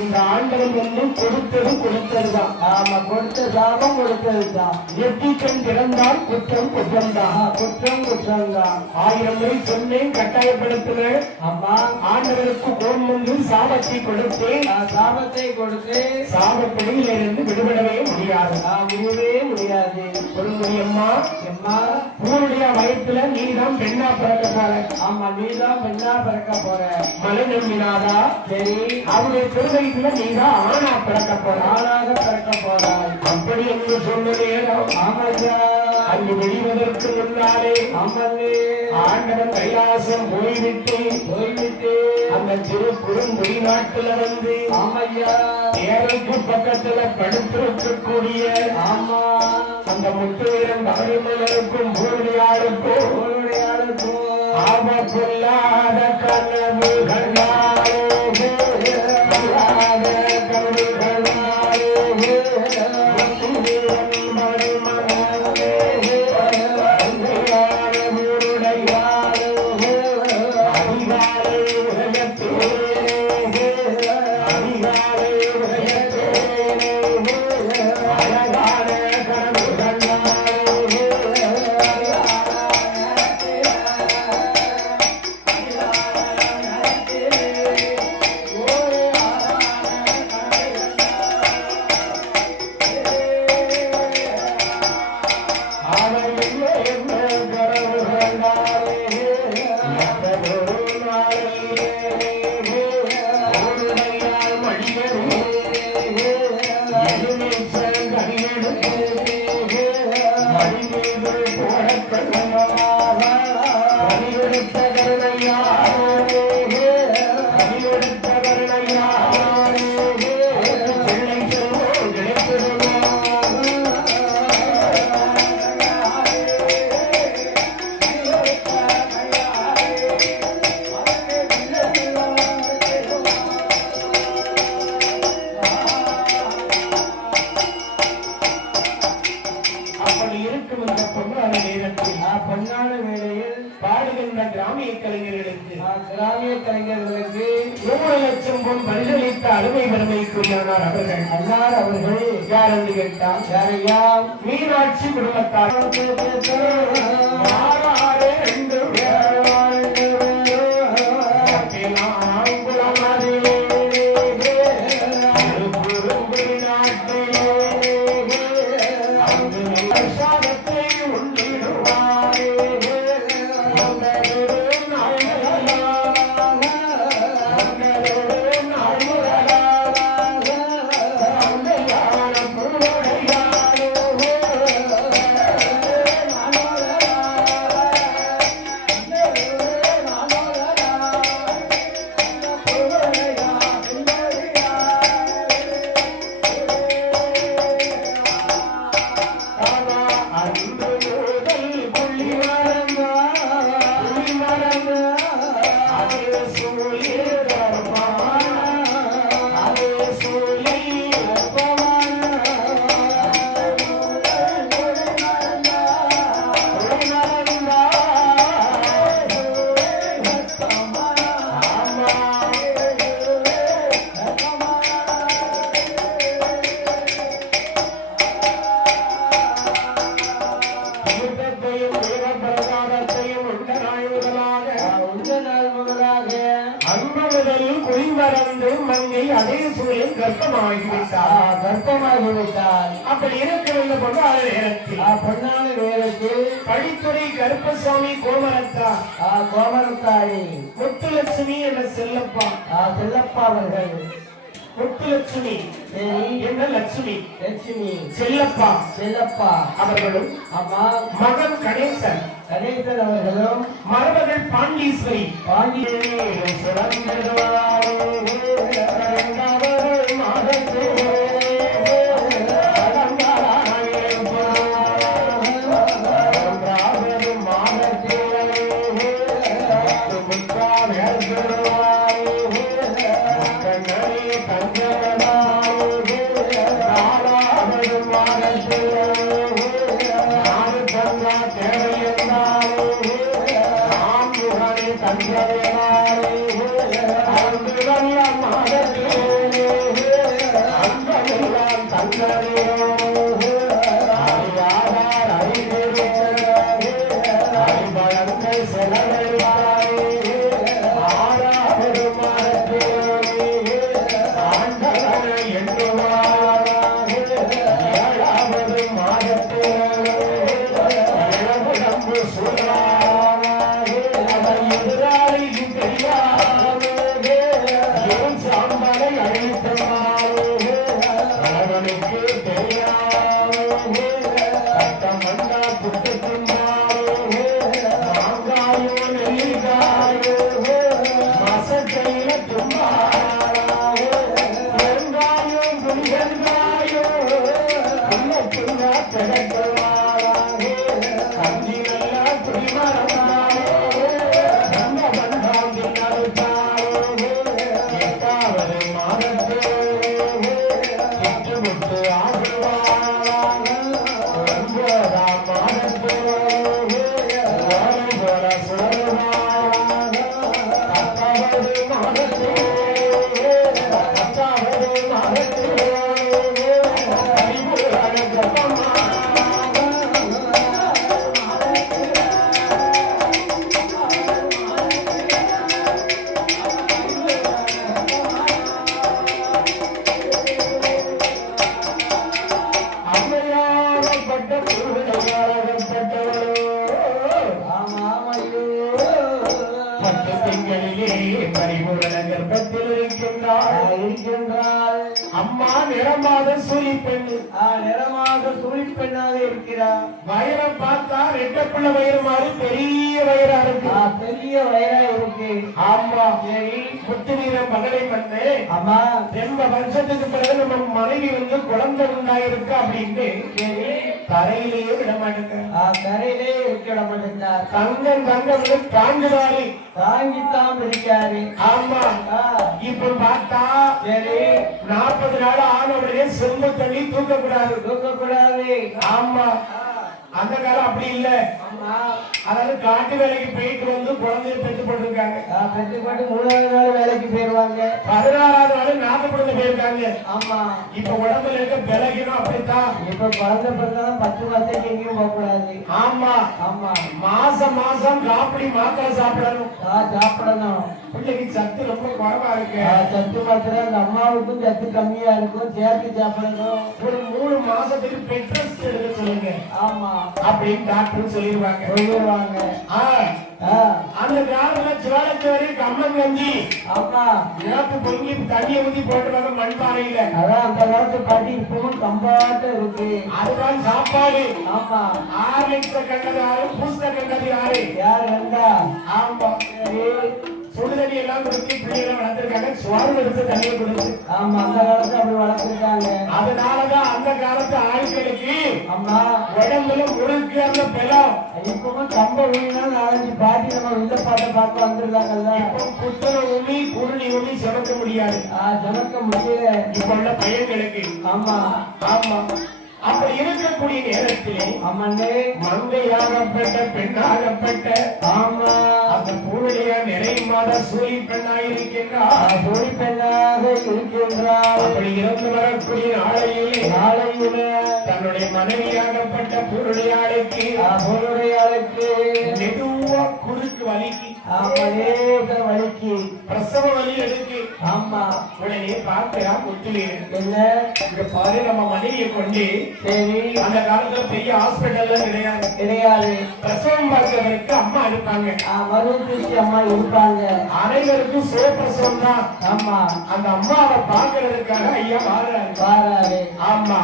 இந்த ஆண்டவன் வந்து கொடுத்ததுதான். ஆமா, கொடுத்த சாபம் கொடுத்ததுதான். எட்டிக்கண் திறந்தால் குற்றம் குற்றம்தான். குற்றம் குற்றம்தான். 1000 முறை சொன்னேன், கட்டாயப்படுத்துறேன். அம்மா, ஆண்டவருக்கு கோபம் வந்து சாபத்தை கொடுத்தேன். சாபத்தை கொடுத்து சாபப்பிடியிலிருந்து விடுபடவே முடியாது. முடியவே முடியாது. பொறுமுடியம்மா, அம்மா, ஊருடைய வயத்துல நீதான் பெண்ணா பிறக்க போற. ஆமா, நீதான் பெண்ணா பிறக்க போற. மலை நம்பினாதா, சரி, அவருடைய திருவயிற்றுல நீதான் ஆணா பிறக்க போற. ஆளாக பிறக்க போறாய். அப்படி என்று சொன்ன நேரம் ஆமாஜா, அங்கு வெளிவதற்கு முன்னாலே ஆமல்லே, ஆண்டவன் கைலாசம் போய்விட்டு அந்த திருக்குறுங்குடி நாட்டுல வந்து ஆமையா, தேரைக்கு பக்கத்துல படுத்திருக்கக்கூடிய ஆமா, அந்த முத்துவீரன் மகளிமலருக்கும் பூரியாளுக்கும் ஆபத்துள்ளாத கனவு கண்டாரே, கனவு கண்டாரே, முத்துவீரன் மகளிமலரே, பொன்னான வேளையில் பாடுகின்ற கிராமிய கலைஞர்களுக்கு கிராமிய கலைஞர்களுக்கு 100 லட்சம் பொன் பரிசளித்த அருமை பெருமைக்குரியானார் அவர்கள். அன்னார் அவர்கள் யார் என்று கேட்டால், யாரையா? மீனாட்சி குடும்பத்தார். மாறாரே ரெண்டு அதே சூழலில் கர்ப்பமாகிவிட்டார். கர்ப்பமாகிவிட்டார். அப்படி இருக்கிற இந்த பொன்னான நேரத்தில் பொன்னான நேரத்தில் படித்துறை கருப்பசாமி கோமரத்தா கோமரத்தாயி முத்துலட்சுமி என்ற செல்லப்பா செல்லப்பா அவர்கள் முத்துலட்சுமி என்ற லட்சுமி செல்லப்பா அவர்களும் அம்மா மகன் கணேசன் அவர்களும் மருமகள் பாண்டீஸ்வரி அம்மா நிறமாத சூழி பெண்ணு நிறமாக சூழி பெண்ணாக இருக்கிறார். வயிறை பார்த்தா ரெட்டப்புள்ள வயிறு மாதிரி பெரிய வயிறா இருக்கு. பெரிய வயிறா இருக்கு. ஆமா சரி முத்துவீர மகளை பண்ணு. ஆமா ரொம்ப வருஷத்துக்கு பிறகு நம்ம மனைவி வந்து குழந்தை உண்டாயிருக்கு அப்படின்னு சரி கரையிலேயே விட மாட்டேங்க. கரையிலே இருக்க விட மாட்டேங்கிறார். தங்கம் தாங்குதாரி தாங்கித்தான் இருக்காரு. ஆமா இப்ப பார்த்தா சரி 40 நாள் ஆனவுடனே செம்பு தண்ணி தூக்கக்கூடாது. ஆமா அந்த காலம் அப்படி இல்ல. அதாவது காட்டு வேலைக்கு போயிட்டு வந்து குழந்தைய பெற்று போட்டிருக்காங்க. பெற்று போட்டு 3வது நாள் வேலைக்கு போயிருவாங்க. 16வது நாள் நாகப்பட்டினம் போயிருக்காங்க. ஆமா இப்ப உடம்புல இருக்க விலகினும் அப்படித்தான். இப்ப குழந்தை பிறந்தாலும் 10 மாசத்துக்கு எங்கேயும் போக கூடாது. ஆமா மாசம் காப்படி மாத்திரை சாப்பிடணும். பிள்ளைக்கு சத்து ரொம்ப குறைவா இருக்கு. சத்து மாத்திரை அந்த அம்மாவுக்கும் சத்து கம்மியா இருக்கும். சேர்த்து சாப்பிடணும். ஒரு 3 மாசத்துக்கு பெட் ரெஸ்ட் எடுக்க சொல்லுங்க. ஆமா அப்படின்னு டாக்டர் சொல்லிடுவாங்க. அந்த காலத்துல சோழச்சோரி கம்மன் கஞ்சி ஆமா இழப்பு பொங்கி தண்ணியை ஊத்தி போட்டுவாங்க மண்பானையில. அதான் அந்த காலத்து பாட்டி இப்பவும் கம்பாட்டம் இருக்கு. அதுதான் சாப்பாடு. ஆமா ஆர்லிக்ஸ கண்டது யாரு, பூஸ்ட கண்டது யாரு வந்தா. ஆமா சுடுதண்ணி எல்லாம் கொடுத்து பிள்ளைகளை வளர்த்திருக்காங்க. சுவாரு எடுத்து தண்ணியை கொடுத்து. ஆமா அந்த காலத்துல அப்படி வளர்த்திருக்காங்க. அதனாலதான் அந்த காலத்து ஆட்களுக்கு ஆமா உடம்புல முழுக்க அந்த பெலம். இப்பவும் கம்ப வீணா 4-5 பாட்டி நம்ம உள்ள பார்க்க வந்துருக்காங்கல்ல. இப்போ புத்தர உமி குருணி உமி சுமக்க முடியாது. சுமக்க முடியல இப்ப உள்ள பையன்களுக்கு. ஆமா அப்படி இருக்கக்கூடிய நேரத்திலே அம்மனே மங்கையாகப்பட்ட பெண்ணாகப்பட்ட ஆமா அந்த பூவுடைய நிறை மாத சூழி பெண்ணாயிருக்கின்றார். சூழி பெண்ணாக இருக்கின்றார். அப்படி இறந்து வரக்கூடிய நாளையிலே தன்னுடைய மனைவியாகப்பட்ட பூருடையாளுக்கு மெதுவா குறுக்கு வலிக்கு வலிக்கு பிரசவ வலி எடுக்கு. ஆமா உடனே பார்க்கிறா முத்துவீரன். என்ன இங்க பாரு, நம்ம மனைவியை கொண்டு சரி அந்த காலத்துல பெரிய ஹாஸ்பிட்டல்ல கிடையாது. பிரசவம் பார்க்கறதுக்கு அம்மா இருப்பாங்க, மருத்துவ அம்மா இருப்பாங்க. அனைவருக்கும் சுயப்பிரசவம் தான். ஆமா அந்த அம்மாவை பார்க்கறதுக்காக ஐயா வாராரு. ஆமா,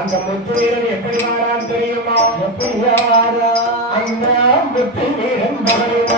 அந்த முத்துவீரன் எப்படி வாரான்னு தெரியுமா? எப்படி வாரா? அந்த முத்துவீரன் முத்துவீரன்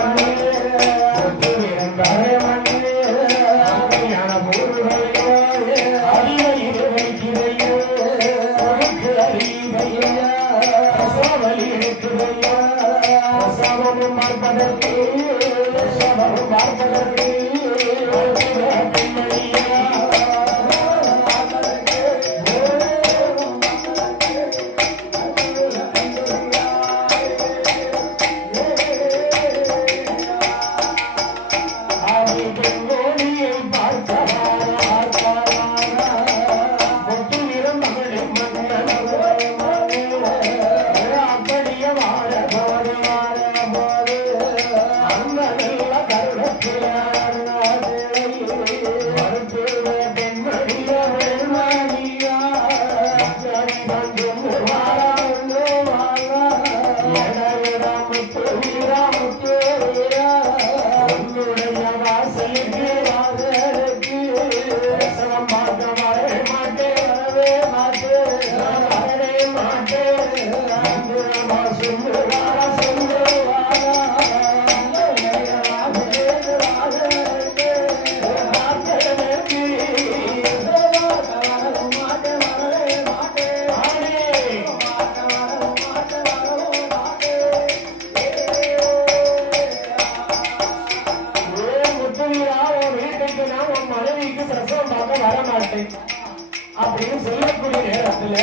அப்படின்னு சொல்லக்கூடிய நேரத்துல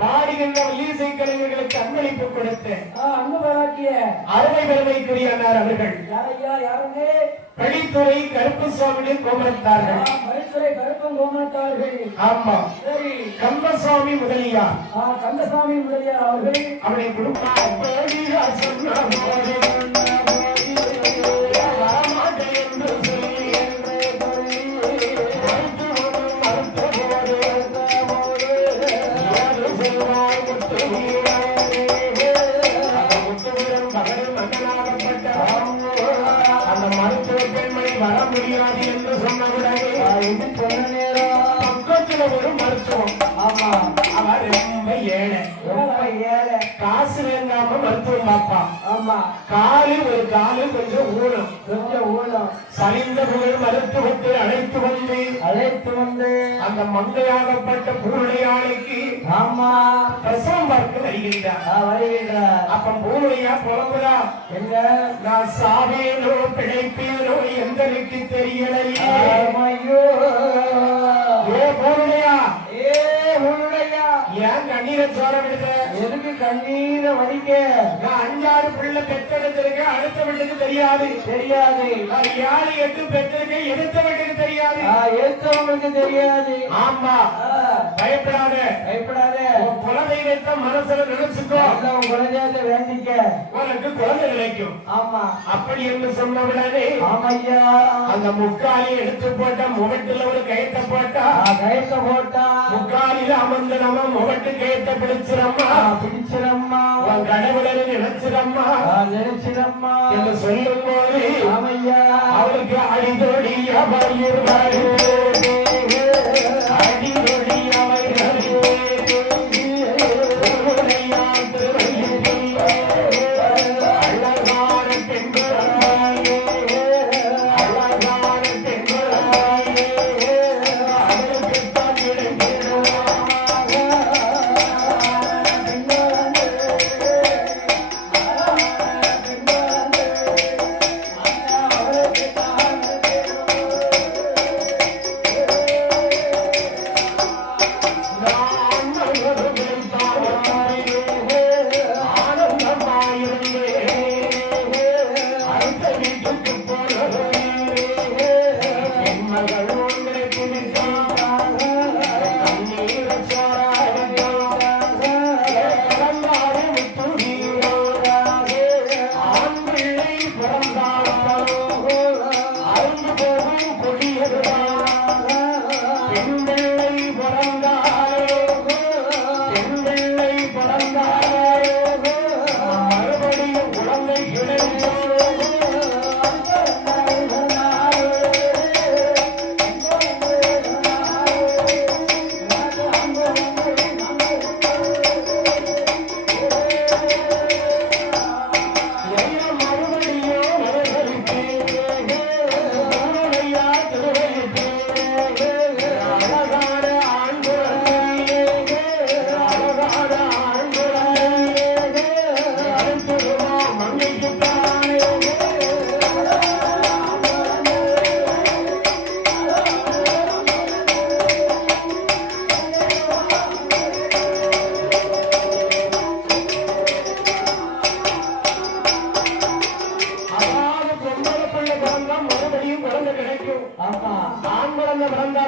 பாடுகின்ற இசை கலைஞர்களுக்கு அன்பளிப்பு கொடுத்து அருமை பெருமைக்குரிய அண்ணார் அவர்கள் படித்துறை கருப்பசுவாமி கோமரத்தார்கள். ஆமா, கம்பசுவாமி முதலியார் அவர்கள் அவருடைய குடும்பம் வர முடியாது என்று சொன்னவுடனே பக்கத்துல ஒரு மருத்துவம். ஆமா, அவர் ரொம்ப ஏழை, காசு வேண்டாம மருத்துவம் பார்ப்பான். ஆமா, ஒரு காலு கொஞ்சம் ஊனம் சரிந்த புகழ் மருத்துவத்தை அழைத்து வந்து அந்த மங்கையாகப்பட்ட பூருடையாளுக்கு ஆமா பிரசவம் பார்க்க வருகின்றார். அப்ப பூருடையா புலம்புறா, என்ன நான் சாவேனோ பிழைப்பேனோ எங்களுக்கு தெரியலையே. ஏன் கண்ணீரை சோர விடுத? எதுக்கு கண்ணீரை வடிக்க? நான் 5-6 பிள்ளை பெற்றெடுத்திருக்கேன், அடுத்த வீட்டுக்கு தெரியாது. 7-8 பெற்றிருக்கேன், எடுத்த வீட்டுக்கு தெரியாது. எடுத்தவங்களுக்கு தெரியாது. ஆமா, பயப்படாத உன் குலதெய்வத்தை மனசுல நினைச்சுக்கோ. உன் குலதெய்வத்தை வேண்டிக்க, உனக்கு குழந்தை கிடைக்கும். ஆமா, அப்படி என்று சொன்னவுடனே ஆமையா அந்த முக்காலி எடுத்து போட்ட முகட்டுல ஒரு கயத்தை போட்டா முக்காலில அமர்ந்து நம்ம முகட்டு கயத்தை பிடிச்சிரம்மா உன் கடவுளை நினைச்சிரம்மா என்று சொல்லும் போது ஆமையா அவருக்கு அடிதொடிய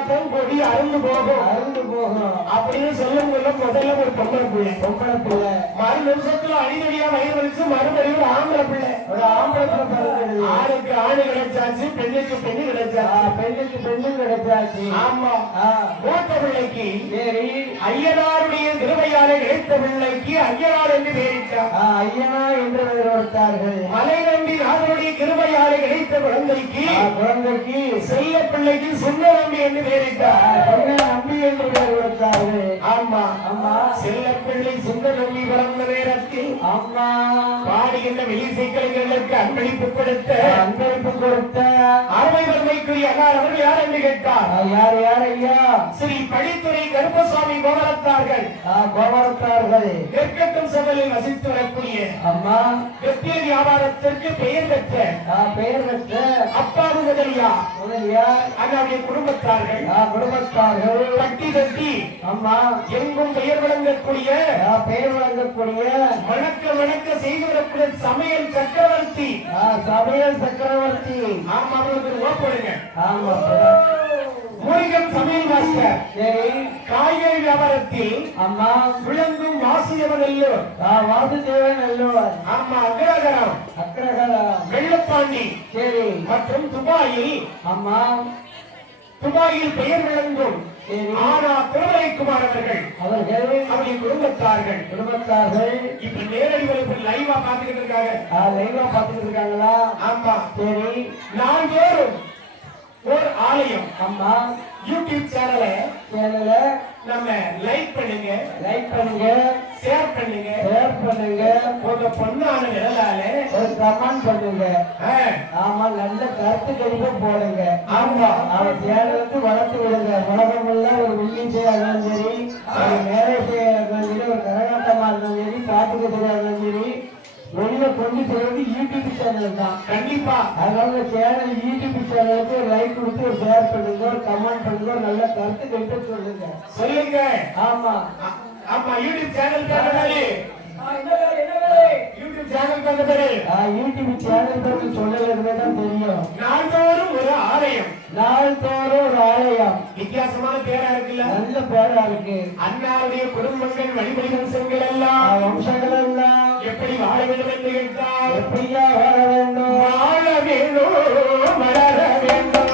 பார்த்தோம் கொடி அருந்து போகும் அப்படின்னு சொல்லும் முதல்ல ஒரு பொம்பளை பிள்ளை மறு நிமிஷத்துல அடிக்கடியா வயிறு வலிச்சு மறுபடியும் ஒரு ஆம்பளை பிள்ளை ஆணுக்கு ஆணு கிடைச்சாச்சு பெண்ணுக்கு பெண்ணு கிடைச்சாச்சு ஆமா மூத்த பிள்ளைக்கு ஐயனாருடைய திருவையாலே கிடைத்த பிள்ளைக்கு ஐயனார் என்று பெயரிட்டார் ஐயனார் என்று பெயர் கொடுத்தார்கள் மலை நம்பி நாதனுடைய கிருபையாலே கிடைத்த குழந்தைக்கு செல்ல பிள்ளைக்கு சுண்ண நம்பி என்று பெயரிட்டார் நம்பி என்று பெயர் கொடுத்தார்கள் ஆமா ஆமா செல்ல பிள்ளை சுண்ண நம்பி பிறந்த நேரத்தில் ஆமா பாடுகின்ற வெளிசைக்கலைஞர்களுக்கு அன்பளிப்பு கொடுத்த அருமை பெருமைக்குரிய அண்ணார் அவர்கள் யார் என்று கேட்டார் யார் ஐயா ஸ்ரீ படித்துறை கருப்பசாமி கோவரத்தார்கள் நெற்கட்டும் சபையில் வசித்து வரக்கூடிய அம்மா வெற்றிய வியாபாரத்திற்கு பெயர் பெற்ற அப்பாவு முதலியா அண்ணாவுடைய குடும்பத்தார்கள் தட்டி தட்டி அம்மா எங்கும் பெயர் வழங்கக்கூடிய வணக்க வணக்க செய்து வரக்கூடிய சமையல் சக்கரவர்த்தி ஆமா அவங்களுக்கு ஓப்படுங்க ஆமா முருகன் சமையல் மாஸ்டர் காய்கறி வியாபாரத்தில் அம்மா விளங்கும் வாசுதேவன் அல்லூர் ஆமா அக்ரகரம் வெள்ளப்பாண்டி சரி மற்றும் துபாயில் அம்மா துபாயில் பெயர் விளங்கும் ஆனா திருமலைக்குமார் அவர்கள் அவருடைய குடும்பத்தார்கள் இப்ப நேரடி வகுப்பில் லைவா பாத்துக்கிட்டு இருக்காங்களா ஆமா சரி நாள்தோறும் ஒரு ஆலயம் அம்மா யூடியூப் சேனலை நம்ம லைக் பண்ணுங்க ஷேர் பண்ணுங்க உங்க பொண்ணான நிழலால ஒரு கமெண்ட் பண்ணுங்க ஆமா நல்ல கருத்து கணிப்பை போடுங்க ஆமா அவன் சேனலுக்கு வளர்த்து விடுங்க உலகமுள்ள ஒரு உள்ளீச்சையா இருந்தாலும் சரி ஒரு மேலேசையா இருந்தாலும் சரி ஒரு கரகாட்டமா இருந்தாலும் சரி பாட்டுக்கட்டுறதா இருந்தாலும் சரி வெளியில கொண்டு போறது யூடியூப் சேனல் தான் கண்டிப்பா அதனால சேனல் யூடியூப் சேனலுக்கு ஒரு லைக் கொடுத்து ஒரு ஷேர் பண்ணுங்க ஒரு கமெண்ட் பண்ணுங்க ஒரு நல்ல கருத்து கணிப்பை சொல்லுங்க ஆமா ஆமா யூடியூப் சேனல் பேரு யூடியூப் சேனல் பேரு யூடியூப் சேனல் பற்றி சொல்லவே தான் தெரியும் நாள்தோறும் ஒரு ஆலயம் வித்தியாசமான பேரா இருக்குல்ல நல்ல பேரா இருக்கு அண்ணாவுடைய குடும்பங்கள் வழிபடி வம்சங்கள் எல்லாம் வம்சங்கள் எல்லாம் எப்படி வாழ வேண்டும் என்று கேட்டால் எப்படியா வாழ வேண்டும் வளர வேண்டும்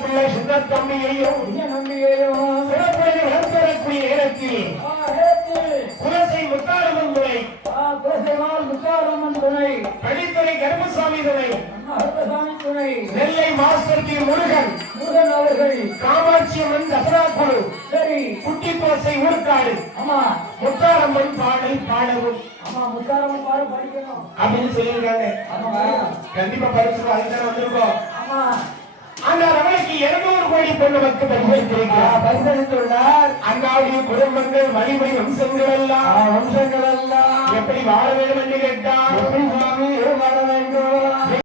பிள்ளை சுந்தரத்தம்பியையும் நம்பிக்கையும் சிறப்படி வளர்த்தரக்கூடிய நேரத்தில் குலசை முத்தாரம்மன் துணை முத்தாரம்மன் துணை படித்துறை கருமசாமி துணை அருப்பசாமி துணை நெல்லை மாஸ்டர் பி முருகன் முருகன் அவர்கள் காமாட்சி அம்மன் தசரா குழு சரி குட்டி கோசை ஊர்க்காடு ஆமா முத்தாரம்மன் பாடல் பாடவும் ஆமா முத்தாரம்மன் பாரு படிக்கணும் அப்படின்னு சொல்லியிருக்காங்க. ஆமா கண்டிப்பா படிச்சுக்கோ, அதுதான் வந்திருக்கோம். ஆமா அந்த ரமணிக்கு 200 கோடி பொண்ணுமக்கு பரிசளித்திருக்கிறார். பரிசளித்துள்ளார். அங்காவுடைய குடும்பங்கள் வழிமுறை வம்சங்கள் எல்லாம் எப்படி வாழ வேண்டும் என்று கேட்டார். எப்படி சுவாமி வாழ வேண்டும்?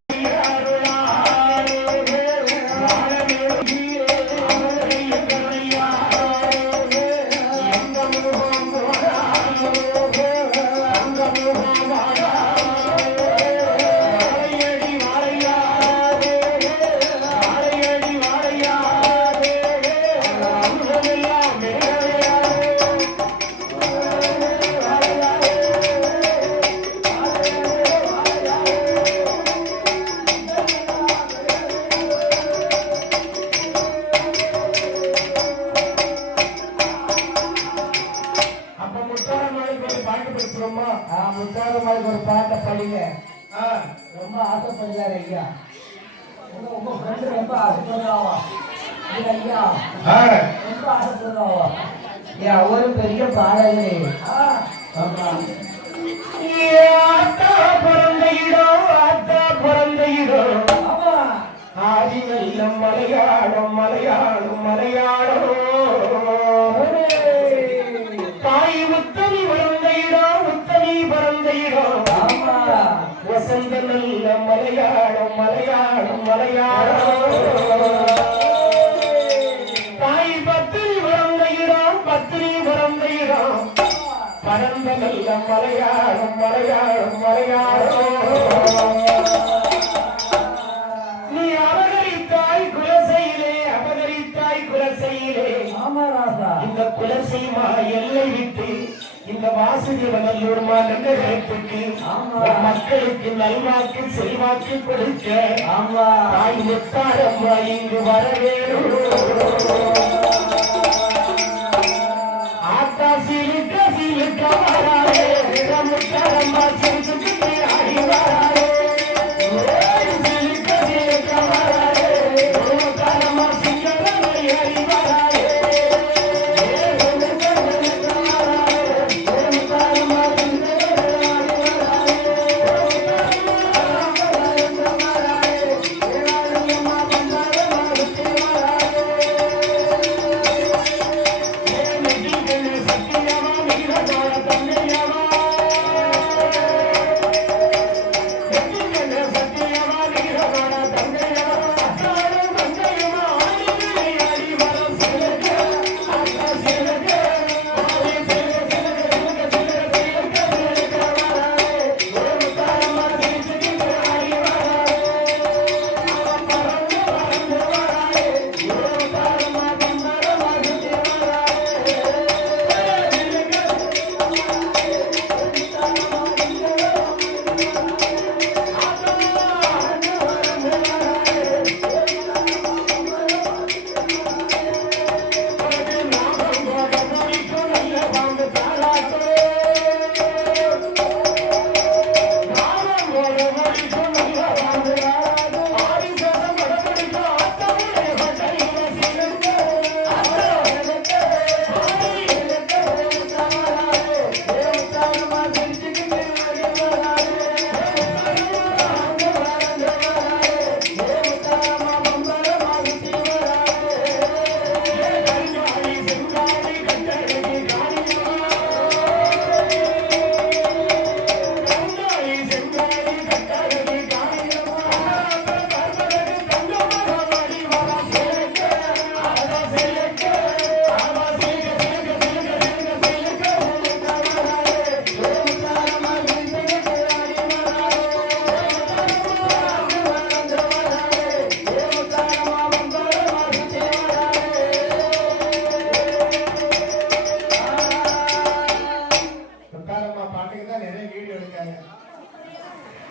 முத்தாரம்மாளுக்கு ஒரு பாட்டை படிங்க. ரொம்ப ஆசைப்படுறாரு ஐயா. உங்க ஃப்ரெண்டு ரொம்ப ஆசைப்படுறாவா ஐயா? ரொம்ப ஆசைப்படுறாவா ஐயா? ஒரு பெரிய பாடகர். ஆமா ஆத்தா பிறந்த இடம், ஆத்தா பிறந்த இடம். ஆமா ஆதி வெள்ளம் மலையாளம் மலையாளம் மலையாளம். தாய் உத்தமி பிறந்த இடம், உத்தமி பிறந்த இடம். ஆமா வசந்த நல்ல மலையாளம் மலையாளம் மலையாளம். தாய் பத்திரி பிறந்த இடம், பத்திரி பிறந்த இடம். பரந்த நல்ல மலையாளம் மலையாளம் மலையாளம். நீ அபகரித்தாய் குலசையிலே, அபகரித்தாய் குலசையிலே. ஆமா ராசா இந்த குலசைமா எல்லை விட்டு இந்த வாசுதேவநல்லூர் நகரத்துக்கு மக்களுக்கு நல்வாக்கு செல்வாக்கு கொடுக்க ஆமா தாய் முத்தாரம்மா இங்கு வர வேணும். ஆத்தா சீலுக்க சீலுக்க வராதே, முத்தாரம்மா சிரிச்சுக்கிட்டு ஆடி வராதே. சீலுக்க சீலுக்க வராதே, முத்தாரம்மா சிங்கரமை ஆடி வராதே. சத்தியமா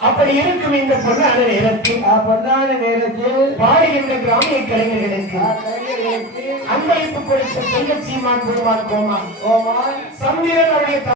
அப்படி இருக்கும் இந்த பொன்னான நேரத்தில் பொன்னான நேரத்தில் பாடுகின்ற கிராமிய கலைஞர்களுக்கு கலைஞர்களுக்கு அன்பளிப்பு கொடுத்த செல்ல சீமான் பெருமான் கோமா கோமா சந்திரன் அவருடைய